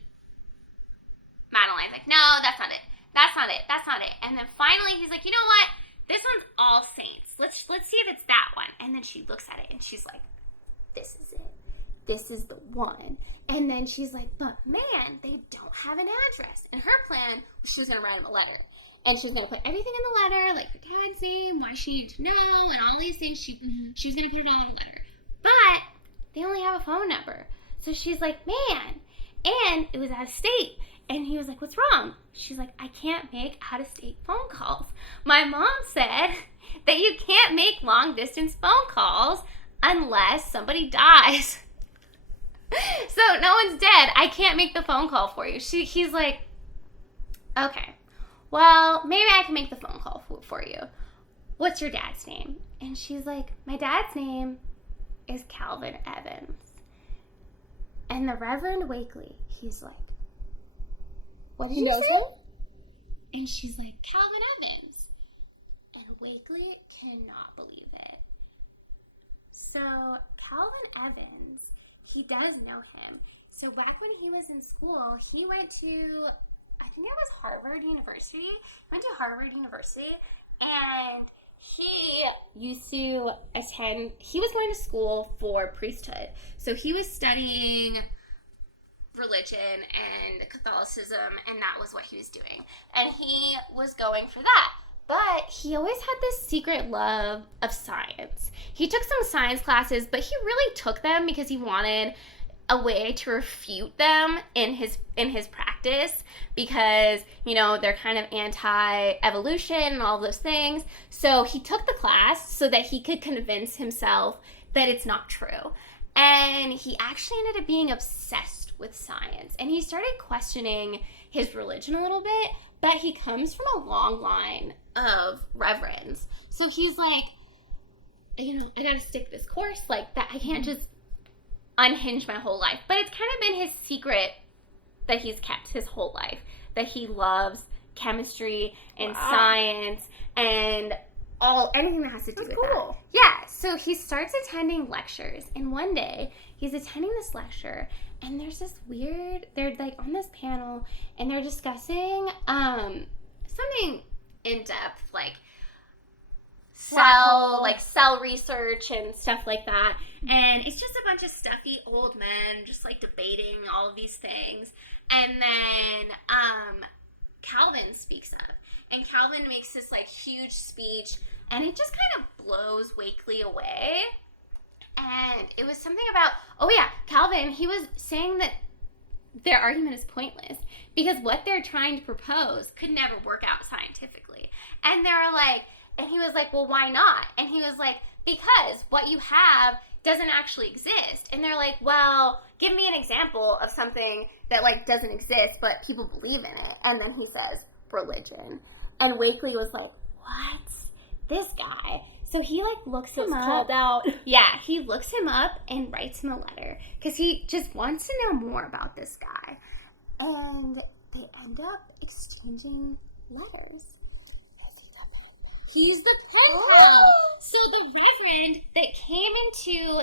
Madeline's like, no, that's not it. That's not it. That's not it. And then finally he's like, you know what? This one's All Saints. Let's see if it's that one. And then she looks at it and she's like, this is it. This is the one. And then she's like, but man, they don't have an address. And her plan was she was going to write him a letter. And she was going to put everything in the letter, like her dad's name, why she needed to know, and all these things. She was going to put it all in a letter. But they only have a phone number. So she's like, man. And it was out of state. And he was like, what's wrong? She's like, I can't make out-of-state phone calls. My mom said that you can't make long-distance phone calls unless somebody dies. So no one's dead. I can't make the phone call for you. He's like, okay, well, maybe I can make the phone call for you. What's your dad's name? And she's like, my dad's name is Calvin Evans. And the Reverend Wakely, he's like, what did you say? And she's like, Calvin Evans. And Wakely cannot believe it. So Calvin Evans, he does know him. So back when he was in school, he went to, I think it was Harvard University. He went to Harvard University, and he used to attend, he was going to school for priesthood. So he was studying religion and Catholicism, and that was what he was doing. And he was going for that. But he always had this secret love of science. He took some science classes, but he really took them because he wanted a way to refute them in his practice, because, you know, they're kind of anti-evolution and all those things. So he took the class so that he could convince himself that it's not true. And he actually ended up being obsessed with science, and he started questioning his religion a little bit, but he comes from a long line of reverends. So he's like, you know, I gotta stick this course like that. I can't just unhinge my whole life. But it's kind of been his secret that he's kept his whole life, that he loves chemistry and science and anything that has to do with that. Yeah, so he starts attending lectures, and one day he's attending this lecture, and there's this weird, they're like on this panel, and they're discussing something in depth, like cell research and stuff like that. And it's just a bunch of stuffy old men just like debating all of these things. And then Calvin speaks up, and Calvin makes this like huge speech, and it just kind of blows Wakely away. And it was something about, Calvin, he was saying that their argument is pointless because what they're trying to propose could never work out scientifically. And they're like, and he was like, well, why not? And he was like, because what you have doesn't actually exist. And they're like, well, give me an example of something that like doesn't exist but people believe in it. And then he says, religion. And Wakely was like, what? This guy. So he, like, looks him up. Called out. Yeah, he looks him up and writes him a letter because he just wants to know more about this guy. And they end up exchanging letters. He's the pen pal. So the reverend that came into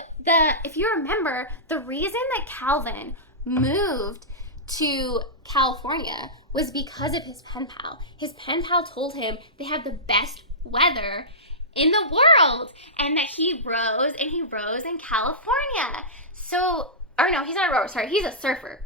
if you remember, the reason that Calvin moved to California was because of his pen pal. His pen pal told him they have the best weather in the world, and that he rose in California. So, or no, he's not a rower, sorry, he's a surfer.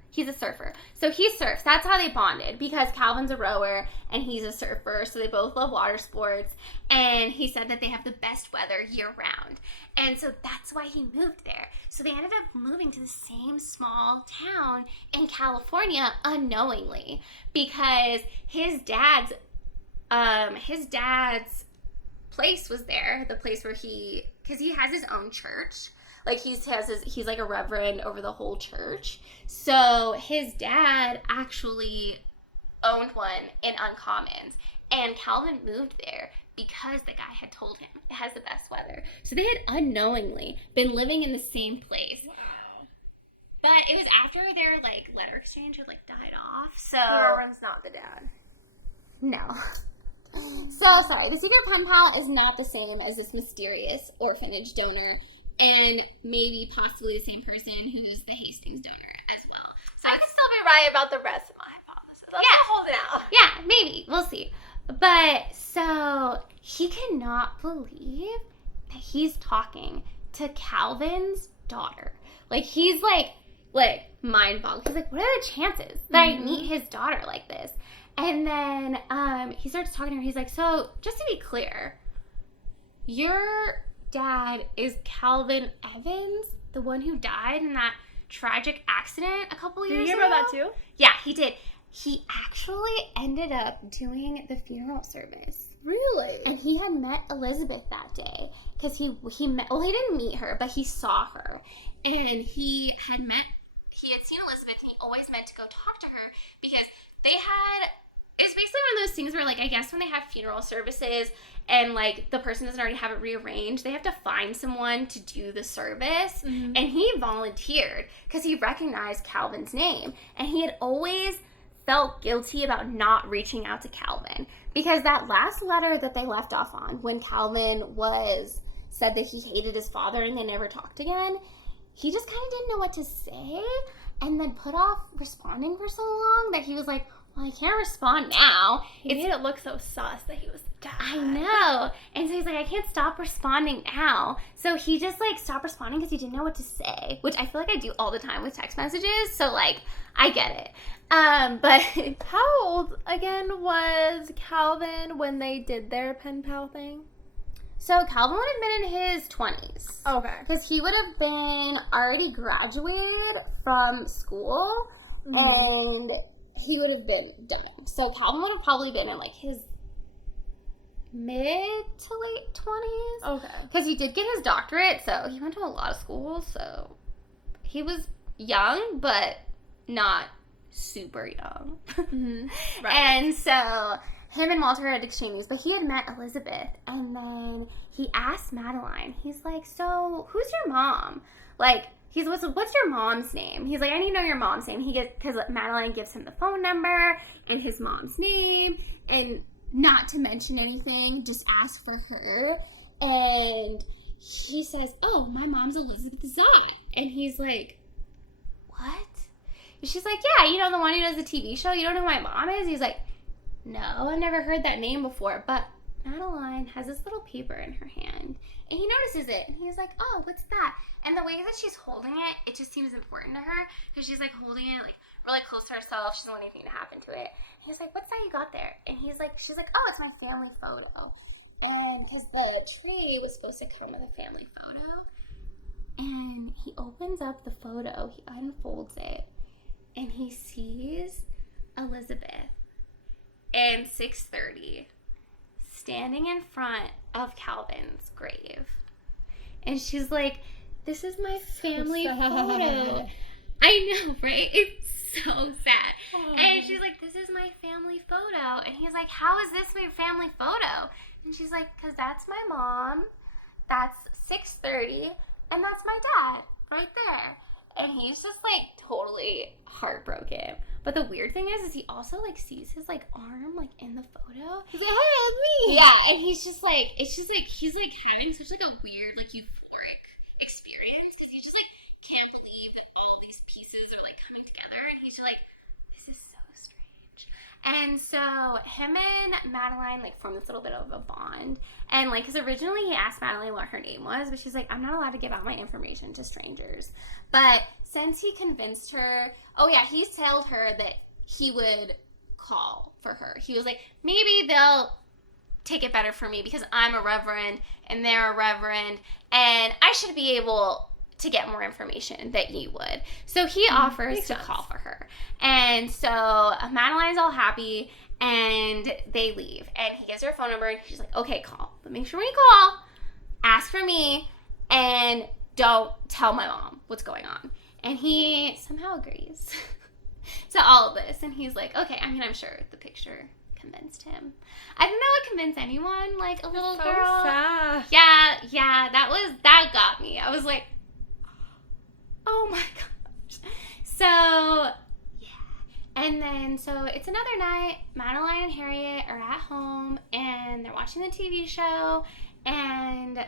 So he surfs. That's how they bonded, because Calvin's a rower and he's a surfer, so they both love water sports. And he said that they have the best weather year round. And so that's why he moved there. So they ended up moving to the same small town in California unknowingly, because his dad's place was there, the place where because he has his own church. Like, he's like a reverend over the whole church. So his dad actually owned one in Uncommons, and Calvin moved there because the guy had told him it has the best weather. So they had unknowingly been living in the same place. Wow. But it was after their, like, letter exchange had, like, died off. So The Reverend's not the dad. no. So, sorry, the secret pen pal is not the same as this mysterious orphanage donor, and maybe possibly the same person who's the Hastings donor as well. So I could still be right about the rest of my hypothesis. I'm not holding out. yeah, maybe. We'll see. But, so, he cannot believe that he's talking to Calvin's daughter. Like, he's, like mind-boggled. He's like, what are the chances that I meet his daughter like this? And then he starts talking to her. He's like, so, just to be clear, your dad is Calvin Evans, the one who died in that tragic accident a couple years ago? Did you hear about that too? Yeah, he did. He actually ended up doing the funeral service. Really? And he had met Elizabeth that day. Because he didn't meet her, but he saw her. And he had seen Elizabeth, and he always meant to go talk to her, because it's basically one of those things where, like, I guess when they have funeral services and, like, the person doesn't already have it rearranged, they have to find someone to do the service. Mm-hmm. And he volunteered because he recognized Calvin's name. And he had always felt guilty about not reaching out to Calvin, because that last letter that they left off on, when Calvin said that he hated his father and they never talked again, he just kind of didn't know what to say, and then put off responding for so long that he was like, well, I can't respond now. He made it look so sus that he was the dad. I know. And so he's like, I can't stop responding now. So he just, like, stopped responding because he didn't know what to say, which I feel like I do all the time with text messages. So, like, I get it. But How old, again, was Calvin when they did their pen pal thing? so Calvin would have been in his 20s. Okay. Because he would have been already graduated from school, and he would have been done. So Calvin would have probably been in, like, his mid to late 20s. Okay. Because he did get his doctorate, so he went to a lot of schools, so he was young, but not super young. Mm-hmm. Right. And so him and Walter had exchanged, but he had met Elizabeth, and then he asked Madeline, he's like, so who's your mom? Like, what's your mom's name? He's like, I need to know your mom's name. Because Madeline gives him the phone number and his mom's name, and not to mention anything, just ask for her. And he says, oh, my mom's Elizabeth Zott. And he's like, what? And she's like, yeah, you know, the one who does the TV show? You don't know who my mom is? He's like, no, I've never heard that name before. But Madeline has this little paper in her hand, and he notices it, and he's like, oh, what's that? And the way that she's holding it, it just seems important to her, because she's, like, holding it, like, really close to herself. She doesn't want anything to happen to it. And he's like, what's that you got there? And she's like, oh, it's my family photo. And because the tree was supposed to come with a family photo. And he opens up the photo, he unfolds it, and he sees Elizabeth and 6:30 standing in front of Calvin's grave. And she's like, this is my family photo. I know, right? It's so sad. Aww. And she's like, this is my family photo. And he's like, how is this my family photo? And she's like, because that's my mom. that's 6:30, and that's my dad right there. And he's just, like, totally heartbroken. But the weird thing is he also, like, sees his, like, arm, like, in the photo. He's like, hey, it's me. Yeah, and he's just, like, it's just, like, he's, like, having such, like, a weird, like, euphoric experience. Because he just, like, can't believe that all these pieces are, like, coming together. And he's just, like, this is so strange. And so him and Madeline, like, form this little bit of a bond. And, like, because originally he asked Madeline what her name was, but she's like, I'm not allowed to give out my information to strangers. But since he convinced her, he told her that he would call for her. He was like, maybe they'll take it better for me because I'm a reverend and they're a reverend, and I should be able to get more information than you would. So he offers to call for her. And so Madeline's all happy, and they leave. And he gives her a phone number, and she's like, okay, call. But make sure when you call, ask for me, and don't tell my mom what's going on. And he somehow agrees to all of this. And he's like, okay, I mean, I'm sure the picture convinced him. I think that would convince anyone, like a little girl. Sad. Yeah, that got me. I was like, oh my gosh. So, yeah. And then, so it's another night. Madeline and Harriet are at home, and they're watching the TV show, and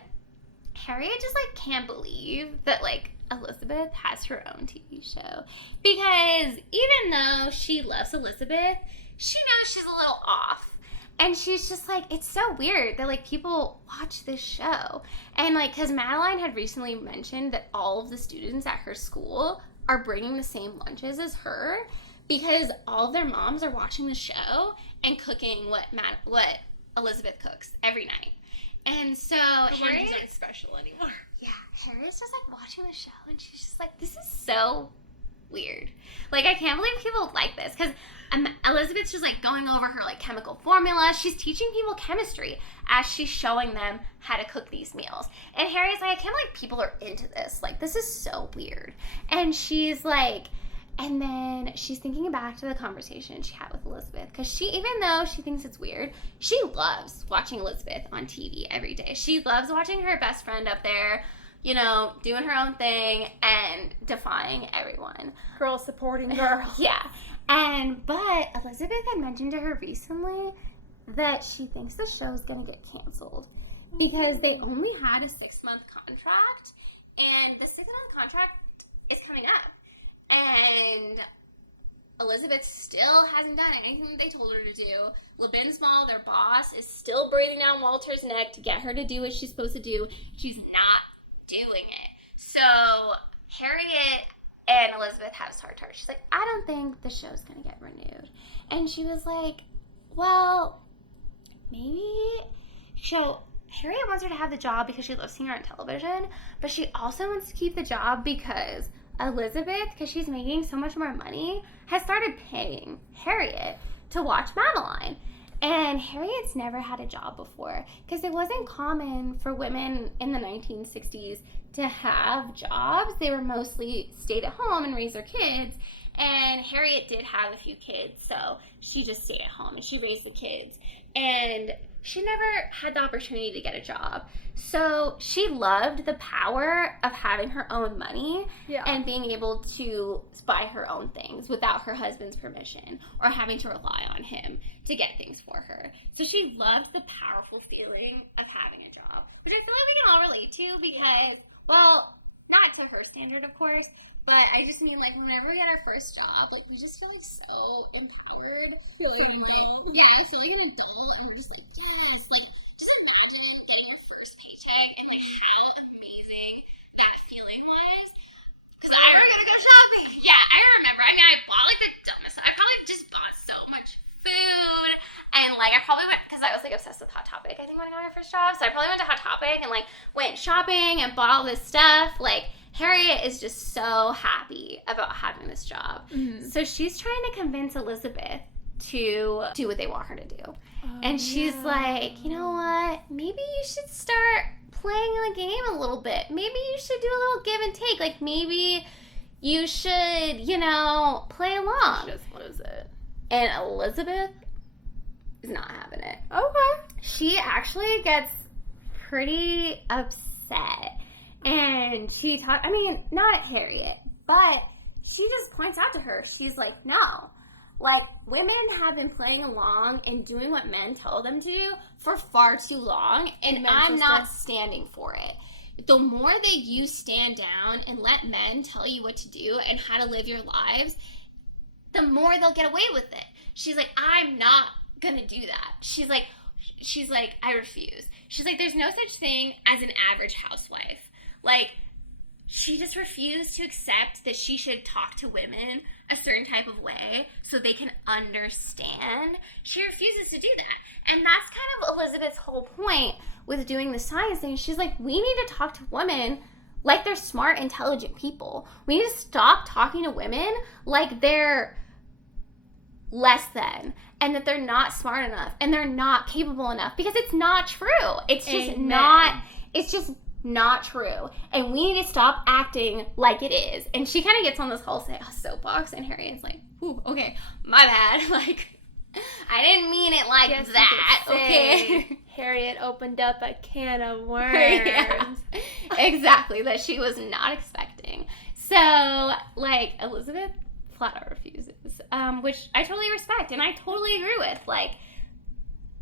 Harriet just, like, can't believe that, like, Elizabeth has her own TV show. Because even though she loves Elizabeth, she knows she's a little off. And she's just like, it's so weird that, like, people watch this show. And, like, because Madeline had recently mentioned that all of the students at her school are bringing the same lunches as her because all of their moms are watching the show and cooking what Elizabeth cooks every night. And so Harriet isn't special anymore. Yeah, Harriet's just, like, watching the show, and she's just like, this is so weird. Like, I can't believe people like this, because Elizabeth's just, like, going over her, like, chemical formula. She's teaching people chemistry as she's showing them how to cook these meals. And Harriet's like, I can't believe people are into this. Like, this is so weird. And she's like, and then she's thinking back to the conversation she had with Elizabeth, because even though she thinks it's weird, she loves watching Elizabeth on TV every day. She loves watching her best friend up there, you know, doing her own thing and defying everyone. Girl supporting girl. Yeah. But Elizabeth had mentioned to her recently that she thinks the show's going to get canceled because they only had a 6-month contract, and the 6-month contract is coming up. And Elizabeth still hasn't done anything that they told her to do. Lebinsmal, their boss, is still breathing down Walter's neck to get her to do what she's supposed to do. She's not doing it. So Harriet and Elizabeth have this heart-to-heart. She's like, I don't think the show's going to get renewed. And she was like, well, maybe. So Harriet wants her to have the job because she loves seeing her on television, but she also wants to keep the job because Elizabeth, because she's making so much more money, has started paying Harriet to watch Madeline. And Harriet's never had a job before because it wasn't common for women in the 1960s to have jobs. They were mostly stayed at home and raised their kids. And Harriet did have a few kids, so she just stayed at home and she raised the kids. And she never had the opportunity to get a job. So she loved the power of having her own money and being able to buy her own things without her husband's permission or having to rely on him to get things for her. So she loved the powerful feeling of having a job, which I feel like we can all relate to because, well, not to her standard, of course, but I just mean, like, whenever we get our first job, like, we just feel, like, so empowered. Yeah, I feel like an adult, and we're just like, yes, like, just imagine getting your first paycheck and, like, how amazing that feeling was. Because we're gonna go shopping. Yeah, I remember. I mean, I bought, like, the dumbest stuff. I probably just bought so much food, and, like, I probably went, because I was, like, obsessed with Hot Topic, I think, when I got my first job, so I probably went to Hot Topic and, like, went shopping and bought all this stuff, like, Harriet is just so happy about having this job. Mm-hmm. So she's trying to convince Elizabeth to do what they want her to do. And she's like, you know what? Maybe you should start playing the game a little bit. Maybe you should do a little give and take. Like, maybe you should, you know, play along. Just, what is it? And Elizabeth is not having it. Okay. She actually gets pretty upset upset. And she not Harriet, but she just points out to her, she's like, no. Like, women have been playing along and doing what men tell them to do for far too long, and I'm not standing for it. The more that you stand down and let men tell you what to do and how to live your lives, the more they'll get away with it. She's like, I'm not gonna do that. She's like, I refuse. She's like, there's no such thing as an average housewife. Like, she just refused to accept that she should talk to women a certain type of way so they can understand. She refuses to do that. And that's kind of Elizabeth's whole point with doing the science thing. She's like, we need to talk to women like they're smart, intelligent people. We need to stop talking to women like they're less than and that they're not smart enough and they're not capable enough, because it's not true. It's just not true. And we need to stop acting like it is. And she kind of gets on this whole soapbox, and Harriet's like, ooh, okay, my bad. Like, I didn't mean it like that. Okay. Harriet opened up a can of worms. Yeah, exactly, that she was not expecting. So, like, Elizabeth flat out refuses, which I totally respect and I totally agree with. Like,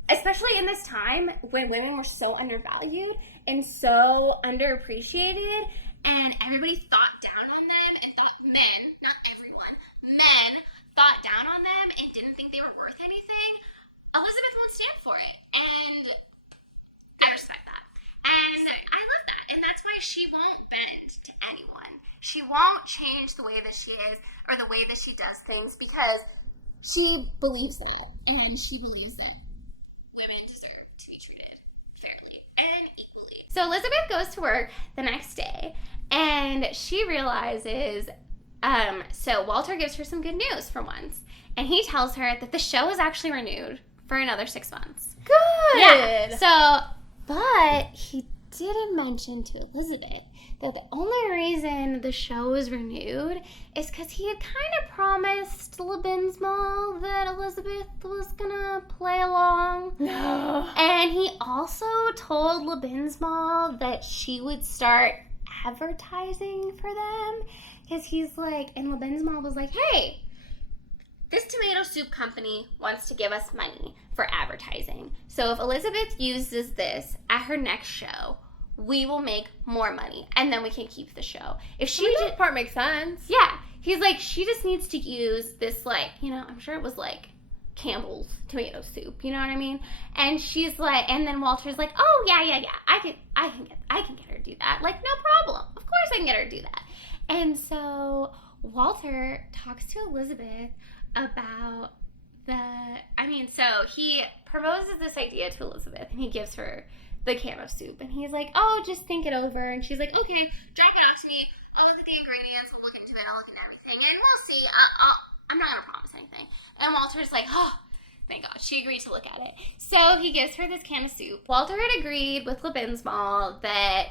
especially in this time when women were so undervalued and so underappreciated, and everybody thought down on them and thought men, not everyone, men thought down on them and didn't think they were worth anything. Elizabeth won't stand for it, and I respect that. And I love that, and that's why she won't bend to anyone. She won't change the way that she is or the way that she does things, because she believes that, and she believes that women deserve to be treated fairly and equally. So Elizabeth goes to work the next day, and she realizes, so Walter gives her some good news for once, and he tells her that the show is actually renewed for another 6 months. Good! Yeah, so, but he didn't mention to Elizabeth that the only reason the show was renewed is because he had kind of promised Lebinsmal that Elizabeth was gonna play along. No. And he also told Lebinsmal that she would start advertising for them, because he's like, and Lebinsmal was like, hey, this tomato soup company wants to give us money for advertising. So if Elizabeth uses this at her next show, we will make more money, and then we can keep the show. If she that part makes sense. Yeah. He's like, she just needs to use this, like, you know, I'm sure it was like Campbell's tomato soup, you know what I mean? And she's like, and then Walter's like, oh yeah, I can get her to do that. Like, no problem. Of course I can get her to do that. And so Walter talks to Elizabeth about so he proposes this idea to Elizabeth, and he gives her the can of soup, and he's like, oh, just think it over. And she's like, okay, drop it off to me. I'll look at the ingredients, we'll look into it, I'll look at everything, and we'll see. I'm not gonna promise anything. And Walter's like, oh, thank God, she agreed to look at it. So he gives her this can of soup. Walter had agreed with Lebinsmal that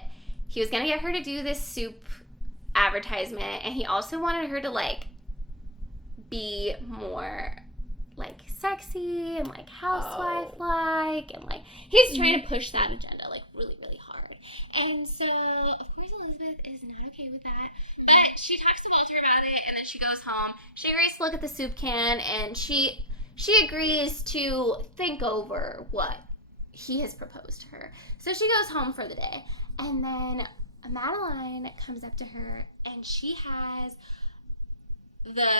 he was gonna get her to do this soup advertisement, and he also wanted her to, like, be more, like, sexy and, like, housewife-like, and, like, he's trying to push that agenda, like, really, really hard. And so, of course, Elizabeth is not okay with that, but she talks to Walter about it, and then she goes home. She agrees to look at the soup can, and she agrees to think over what he has proposed to her. So she goes home for the day, and then Madeline comes up to her, and she has the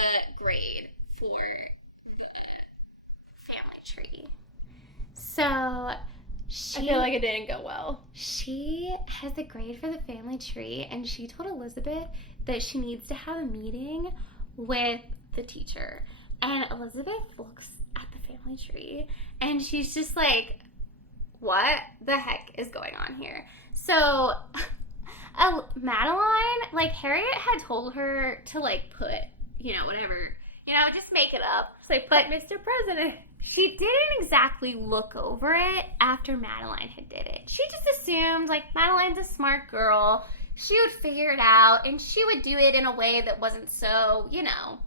grade for the family tree. So I feel like it didn't go well. She has the grade for the family tree, and she told Elizabeth that she needs to have a meeting with the teacher. And Elizabeth looks at the family tree, and she's just like, what the heck is going on here? So Madeline, like, Harriet had told her to, like, put, you know, whatever, you know, just make it up. So they put Mr. President. She didn't exactly look over it after Madeline had did it. She just assumed, like, Madeline's a smart girl. She would figure it out, and she would do it in a way that wasn't so, you know,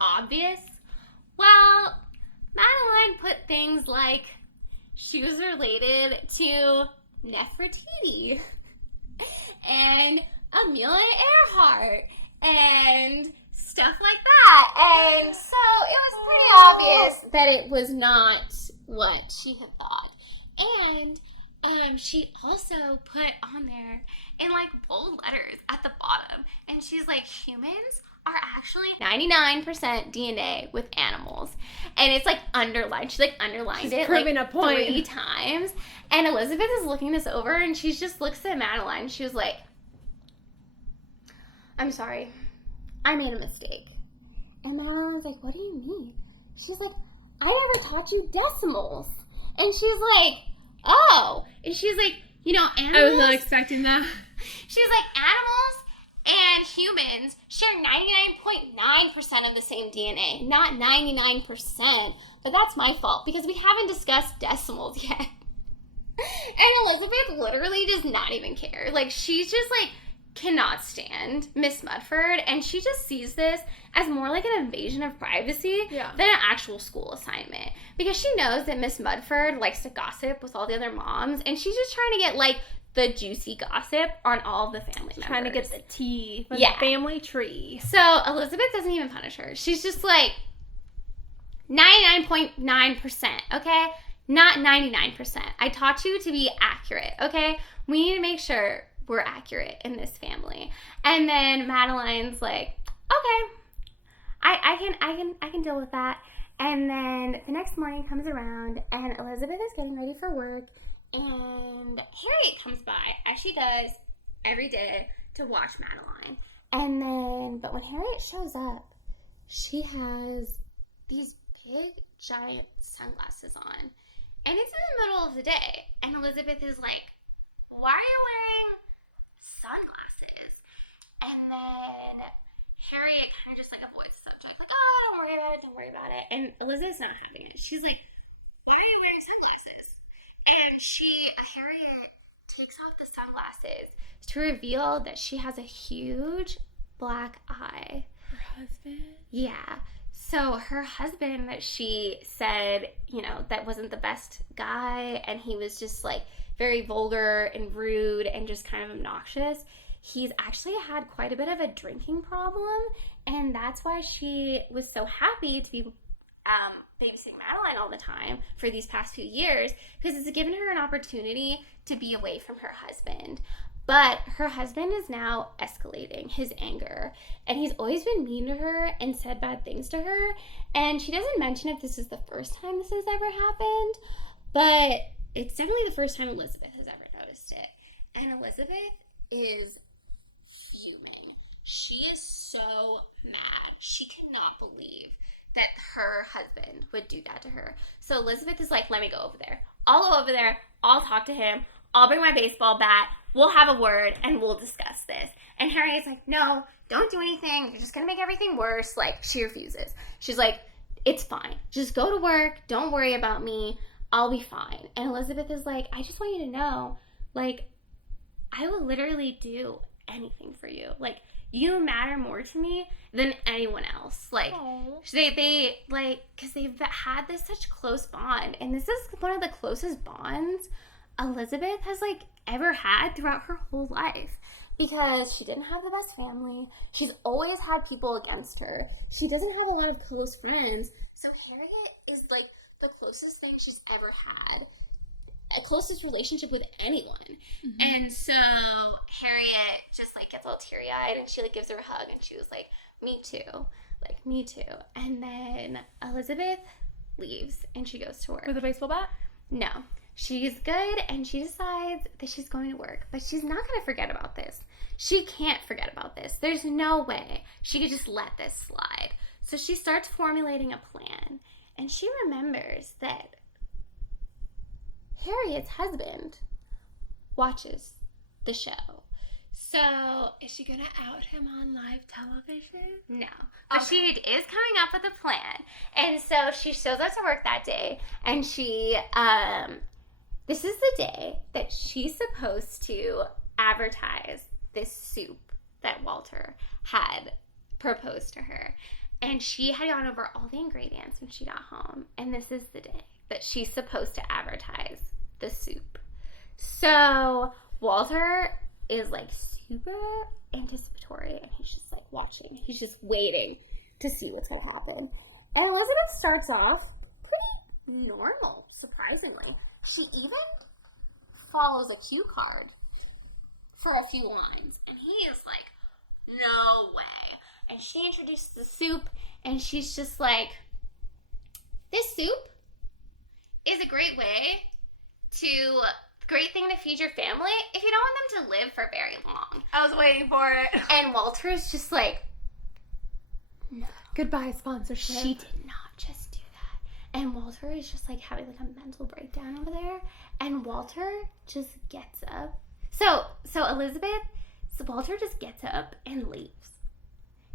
obvious. Well, Madeline put things like she was related to Nefertiti. and Amelia Earhart and stuff like that. And so it was pretty obvious that it was not what she had thought. And she also put on there in like bold letters at the bottom, and she's like, humans are actually 99% DNA with animals. And it's like underlined. She like underlined She's it proving like a point 3 times. And Elizabeth is looking this over, and she just looks at Madeline. She was like, I'm sorry, I made a mistake. And Madeline's like, what do you mean? She's like, I never taught you decimals. And she's like, oh. And she's like, you know, animals. I was not expecting that. She's like, animals and humans share 99.9% of the same DNA, not 99%. But that's my fault because we haven't discussed decimals yet. And Elizabeth literally does not even care. Like, she's just like, cannot stand Miss Mudford, and she just sees this as more like an invasion of privacy than an actual school assignment, because she knows that Miss Mudford likes to gossip with all the other moms, and she's just trying to get like the juicy gossip on all of the family members. Trying to get the tea from the family tree. So Elizabeth doesn't even punish her. She's just like 99.9%, okay? Not 99%. I taught you to be accurate, okay? We need to make sure we're accurate in this family. And then Madeline's like, okay, I can deal with that. And then the next morning comes around, and Elizabeth is getting ready for work, and Harriet comes by, as she does every day, to watch Madeline. And then, but when Harriet shows up, she has these big, giant sunglasses on. And it's in the middle of the day, and Elizabeth is like, why are you wearing sunglasses? And then Harriet kind of just like avoids the subject, like, oh, don't worry about it. And Elizabeth's not having it. She's like, why are you wearing sunglasses? And Harriet takes off the sunglasses to reveal that she has a huge black eye. Her husband? Yeah. So her husband that she said, you know, that wasn't the best guy, and he was just like very vulgar and rude and just kind of obnoxious. He's actually had quite a bit of a drinking problem, and that's why she was so happy to be babysitting Madeline all the time for these past few years, because it's given her an opportunity to be away from her husband. But her husband is now escalating his anger, and he's always been mean to her and said bad things to her. And she doesn't mention if this is the first time this has ever happened, but it's definitely the first time Elizabeth has ever noticed it. And Elizabeth is fuming. She is so mad. She cannot believe that her husband would do that to her. So Elizabeth is like, let me go over there. I'll go over there. I'll talk to him. I'll bring my baseball bat. We'll have a word, and we'll discuss this. And Harriet's like, no, don't do anything. You're just going to make everything worse. Like, she refuses. She's like, it's fine. Just go to work. Don't worry about me. I'll be fine. And Elizabeth is like, I just want you to know, like, I will literally do anything for you. Like, you matter more to me than anyone else. Like, they like, because they've had this such close bond. And this is one of the closest bonds Elizabeth has, like, ever had throughout her whole life, because she didn't have the best family. She's always had people against her. She doesn't have a lot of close friends. So Harriet is, like, the closest thing she's ever had, a closest relationship with anyone. Mm-hmm. And so Harriet just, like, gets all teary-eyed, and she, like, gives her a hug, and she was like, me too. Like, me too. And then Elizabeth leaves, and she goes to work. With a baseball bat? No. She's good, and she decides that she's going to work. But she's not going to forget about this. She can't forget about this. There's no way she could just let this slide. So she starts formulating a plan. And she remembers that Harriet's husband watches the show. So is she going to out him on live television? No. But she is coming up with a plan. And so she shows up to work that day, and she this is the day that she's supposed to advertise this soup that Walter had proposed to her. And she had gone over all the ingredients when she got home. And this is the day that she's supposed to advertise the soup. So Walter is, like, super anticipatory, and he's just like watching. He's just waiting to see what's going to happen. And Elizabeth starts off pretty normal, surprisingly. She even follows a cue card for a few lines, and he is like, no way. And she introduces the soup, and she's just like, this soup is a great thing to feed your family if you don't want them to live for very long. I was waiting for it. And Walter's just like, no. Goodbye, sponsorship. She did not just do that. And Walter is just like having like a mental breakdown over there. And Walter just gets up. So Walter just gets up and leaves.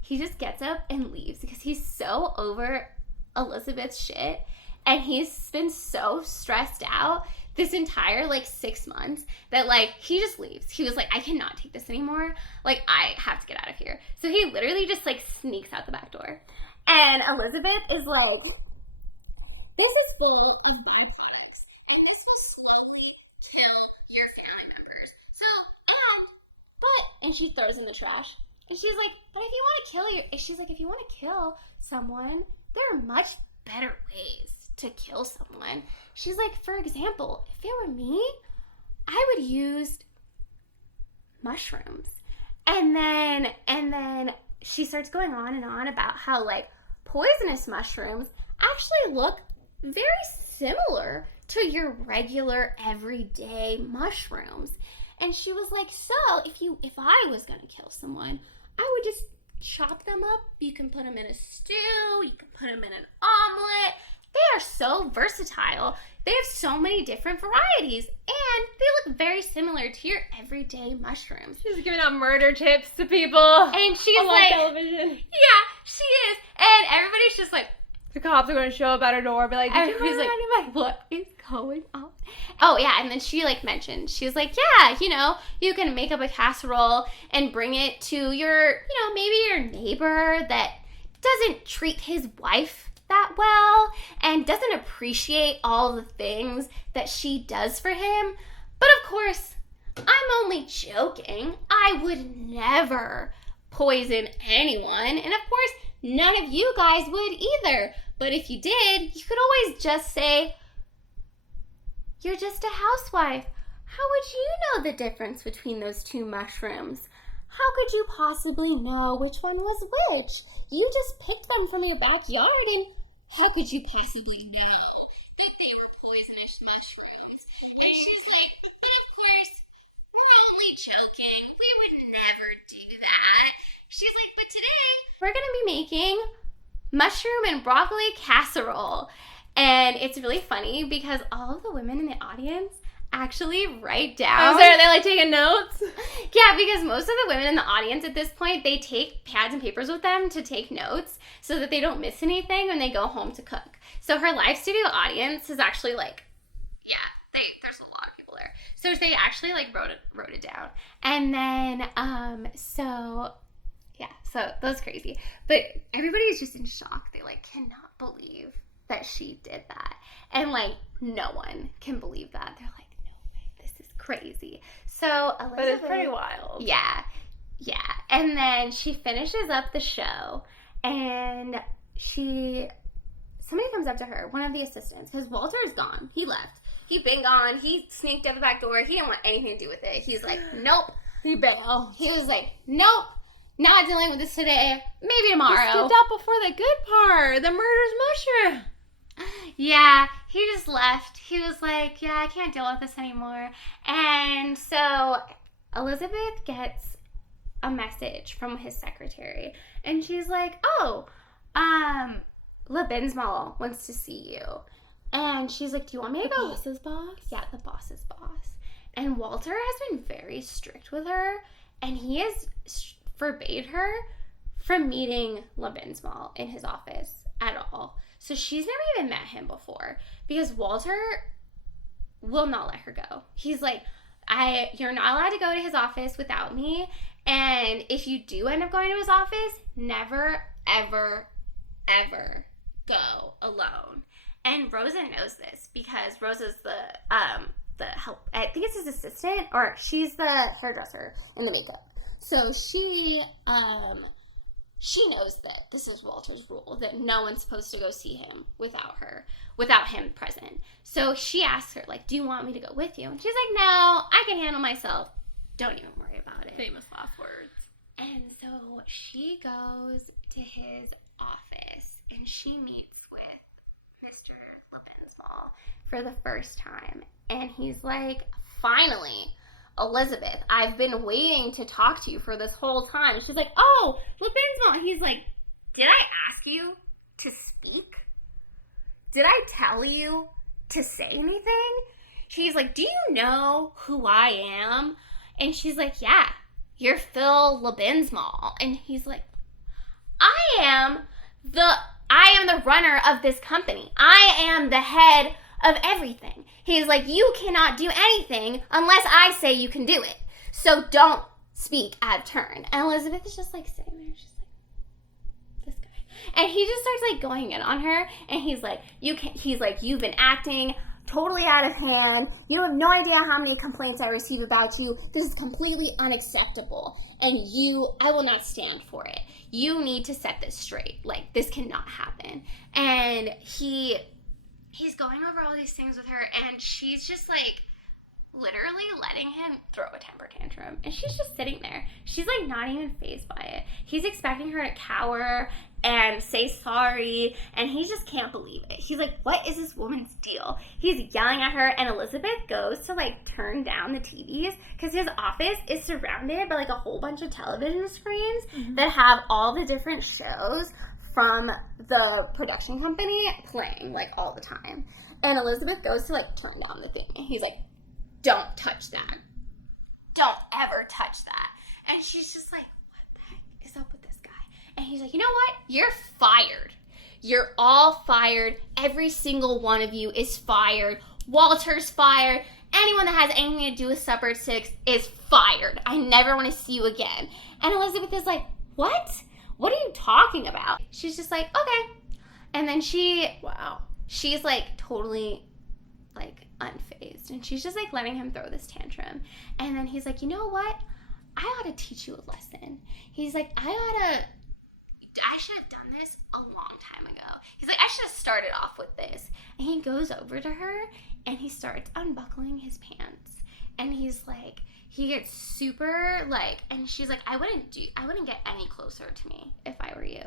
He just gets up and leaves because he's so over Elizabeth's shit. And he's been so stressed out this entire, 6 months that, he just leaves. He was like, I cannot take this anymore. I have to get out of here. So he literally just, sneaks out the back door. And Elizabeth is like, this is full of byproducts. And this will slowly kill your family members. So, and she throws in the trash. And she's like, but if you want to kill someone, there are much better ways to kill someone. She's like, for example, if it were me, I would use mushrooms. And then she starts going on and on about how poisonous mushrooms actually look very similar to your regular everyday mushrooms. And she was like, so if I was gonna kill someone, I would just chop them up. You can put them in a stew, you can put them in an omelet. They are so versatile. They have so many different varieties, and they look very similar to your everyday mushrooms. She's giving out murder tips to people. And she's on television. Yeah, she is. And everybody's just like, the cops are going to show up at her door and be like, everybody's like, what is going on? Oh, yeah, and then she, mentioned, she's like, yeah, you can make up a casserole and bring it to your, maybe your neighbor that doesn't treat his wife that well and doesn't appreciate all the things that she does for him. But of course, I'm only joking. I would never poison anyone. And of course, none of you guys would either. But if you did, you could always just say, you're just a housewife. How would you know the difference between those two mushrooms? How could you possibly know which one was which? You just picked them from your backyard, and how could you possibly know that they were poisonous mushrooms? And she's like, but of course, we're only joking. We would never do that. She's like, but today, we're going to be making mushroom and broccoli casserole. And it's really funny because all of the women in the audience actually write down. Oh, so are they taking notes? Yeah, because most of the women in the audience at this point, they take pads and papers with them to take notes so that they don't miss anything when they go home to cook. So her live studio audience is actually there's a lot of people there. So they actually wrote it down. And then so that's crazy. But everybody's just in shock. They cannot believe that she did that. And no one can believe that. They're like, no way, this is crazy. So Elizabeth, but it's pretty wild. Yeah. And then she finishes up the show, and somebody comes up to her, one of the assistants, because Walter is gone. He left. He'd been gone. He sneaked out the back door. He didn't want anything to do with it. He's like, nope. He bailed. He was like, nope. Not dealing with this today. Maybe tomorrow. He skipped out before the good part. The murder's mushroom. Yeah, he just left. He was like, yeah, I can't deal with this anymore. And so Elizabeth gets a message from his secretary. And she's like, oh, LeBensmal wants to see you. And she's like, do you want me to go? The boss's boss? Yeah, the boss's boss. And Walter has been very strict with her. And he has forbade her from meeting LeBensmal in his office at all. So she's never even met him before because Walter will not let her go. He's like, you're not allowed to go to his office without me. And if you do end up going to his office, never, ever, ever go alone. And Rosa knows this because Rosa's the help. I think it's his assistant, or she's the hairdresser and the makeup. So she knows that this is Walter's rule, that no one's supposed to go see him without him present. So she asks her, like, do you want me to go with you? And she's like, no, I can handle myself. Don't even worry about it. Famous last words. And so she goes to his office and she meets with Mr. Lebensmal for the first time. And he's like, finally, Elizabeth, I've been waiting to talk to you for this whole time. She's like, oh, Lebensmal. He's like, did I ask you to speak? Did I tell you to say anything? He's like, do you know who I am? And she's like, yeah, you're Phil Lebensmal. And he's like, I am the runner of this company. I am the head of everything. He's like, you cannot do anything unless I say you can do it. So don't speak out of turn. And Elizabeth is just like sitting there, just like, this guy. And he just starts like going in on her. And he's like, you've been acting totally out of hand. You have no idea how many complaints I receive about you. This is completely unacceptable. And I will not stand for it. You need to set this straight. Like, this cannot happen. And he's going over all these things with her, and she's just like literally letting him throw a temper tantrum. And she's just sitting there. She's like not even fazed by it. He's expecting her to cower and say sorry, and he just can't believe it. He's like, what is this woman's deal? He's yelling at her, and Elizabeth goes to like turn down the TVs because his office is surrounded by like a whole bunch of television screens that have all the different shows from the production company playing like all the time. And Elizabeth goes to like turn down the thing, and he's like, don't touch that. Don't ever touch that. And she's just like, what the heck is up with this guy? And he's like, you know what? You're fired. You're all fired. Every single one of you is fired. Walter's fired. Anyone that has anything to do with Supper 6 is fired. I never want to see you again. And Elizabeth is like, what? What are you talking about? She's just like, okay. And then she's like totally like unfazed. And she's just like letting him throw this tantrum. And then he's like, you know what? I ought to teach you a lesson. He's like, I should have done this a long time ago. He's like, I should have started off with this. And he goes over to her and he starts unbuckling his pants. And he's like, he gets super like, and she's like, I wouldn't get any closer to me if I were you.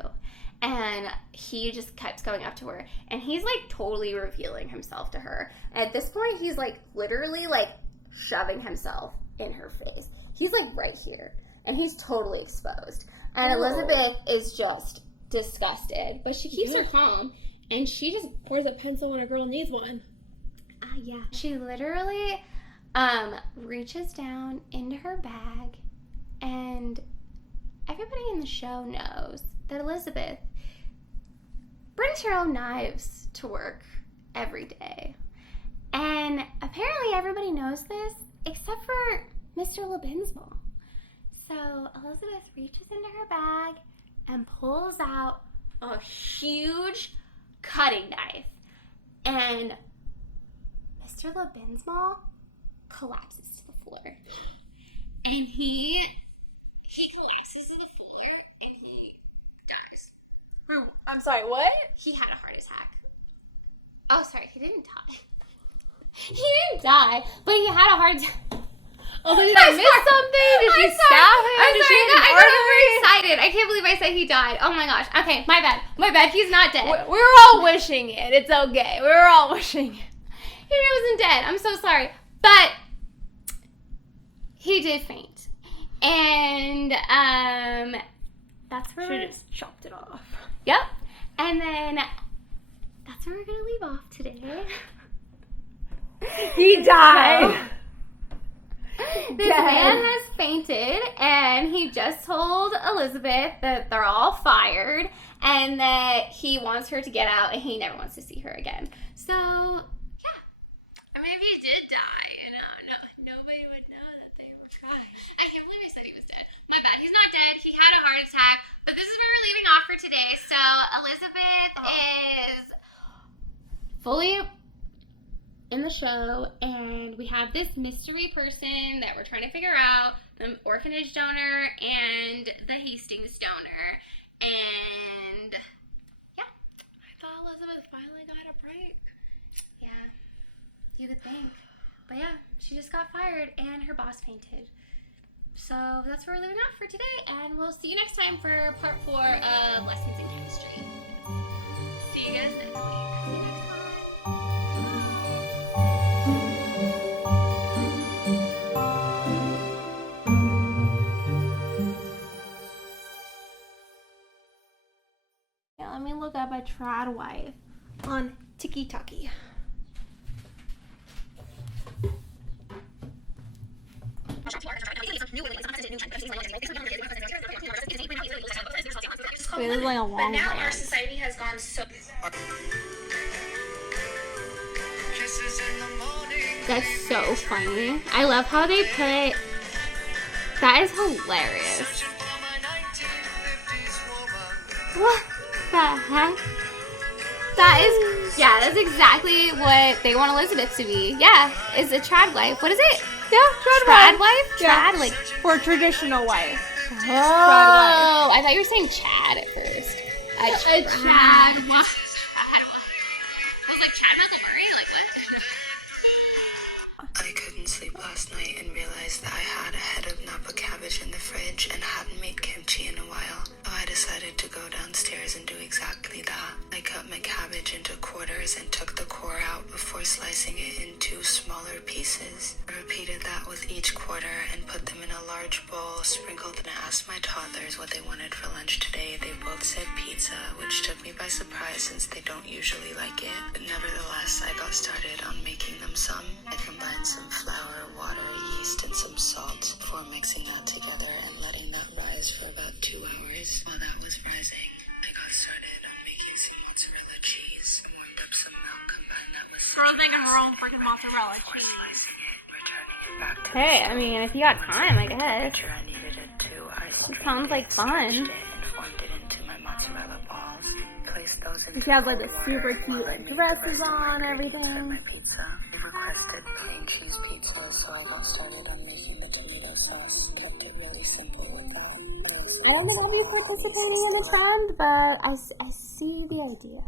And he just keeps going up to her, and he's like totally revealing himself to her. And at this point, he's like literally like shoving himself in her face. He's like right here, and he's totally exposed. And Elizabeth is just disgusted, but she keeps her calm, and she just pours a pencil when a girl needs one. yeah. She literally reaches down into her bag, and everybody in the show knows that Elizabeth brings her own knives to work every day. And apparently everybody knows this except for Mr. Lebensmal. So Elizabeth reaches into her bag and pulls out a huge cutting knife. And Mr. Lebensmal collapses to the floor. And he collapses to the floor and he dies. I'm sorry, what? He had a heart attack. Oh, sorry, he didn't die. He didn't die, but he had a heart attack. Oh, did I miss something? Did she stab him? I'm Did sorry, she have an I got artery? very excited. I can't believe I said he died. Oh my gosh. Okay, my bad. My bad. He's not dead. We were all wishing it. It's okay. We were all wishing it. He wasn't dead. I'm so sorry. But he did faint. And that's where Should have just chopped it off. Yep. And then that's where we're gonna leave off today. He died. This man has fainted, and he just told Elizabeth that they're all fired and that he wants her to get out and he never wants to see her again. So, yeah. I mean, if he did die, nobody would know that they were trying. I can't believe I said he was dead. My bad. He's not dead. He had a heart attack. But this is where we're leaving off for today. So, Elizabeth is fully in the show, and we have this mystery person that we're trying to figure out the orphanage donor and the Hastings donor. And yeah. I thought Elizabeth finally got a break. Yeah, you would think. But yeah, she just got fired and her boss fainted. So that's where we're leaving off for today, and we'll see you next time for part 4 of Lessons in Chemistry. See you guys next week. See you next Yeah, let me look up a trad wife on Tiki-Taki. Wait, this is like a long But now rant. our society has gone so... That's so funny. I love how they put... That is hilarious. What the heck? That is... Yeah, that's exactly what they want Elizabeth to be. Yeah, is a trad wife. What is it? Yeah, Trad wife? Yeah. Trad, like... For a traditional wife. Oh, I thought you were saying Chad at first. A Chad wife. I was like, Chad Michael Murray? Like, what? I couldn't sleep last night and realized that I had a head of Napa cabbage in the fridge and hadn't made kimchi in a while. So I decided to go downstairs and do exactly that. I cut my cabbage into quarters and took the core out before slicing it into smaller pieces. I repeated that with each quarter and put them in a large bowl, sprinkled, and asked my toddlers what they wanted for lunch today. They both said pizza, which took me by surprise since they don't usually like it. But nevertheless, I got started on making them some. I combined some flour, water, yeast, and some salt before mixing that together and letting that rise for about 2 hours. While that was rising, I got started on making some mozzarella cheese. I warmed up some milk, combined that with We're thinking her own freaking mozzarella cheese. returning it back to Okay, I mean, if you got time, I guess. I needed it too. I Sounds like fun. stretched it and formed it into my mozzarella balls. Placed those in She has like the super cute like dresses on, my everything. pizza. They requested plain cheese pizza, so I got started on making the tomato sauce. Kept it really simple with that. I don't know if I'll be participating in the trend, but I see the idea.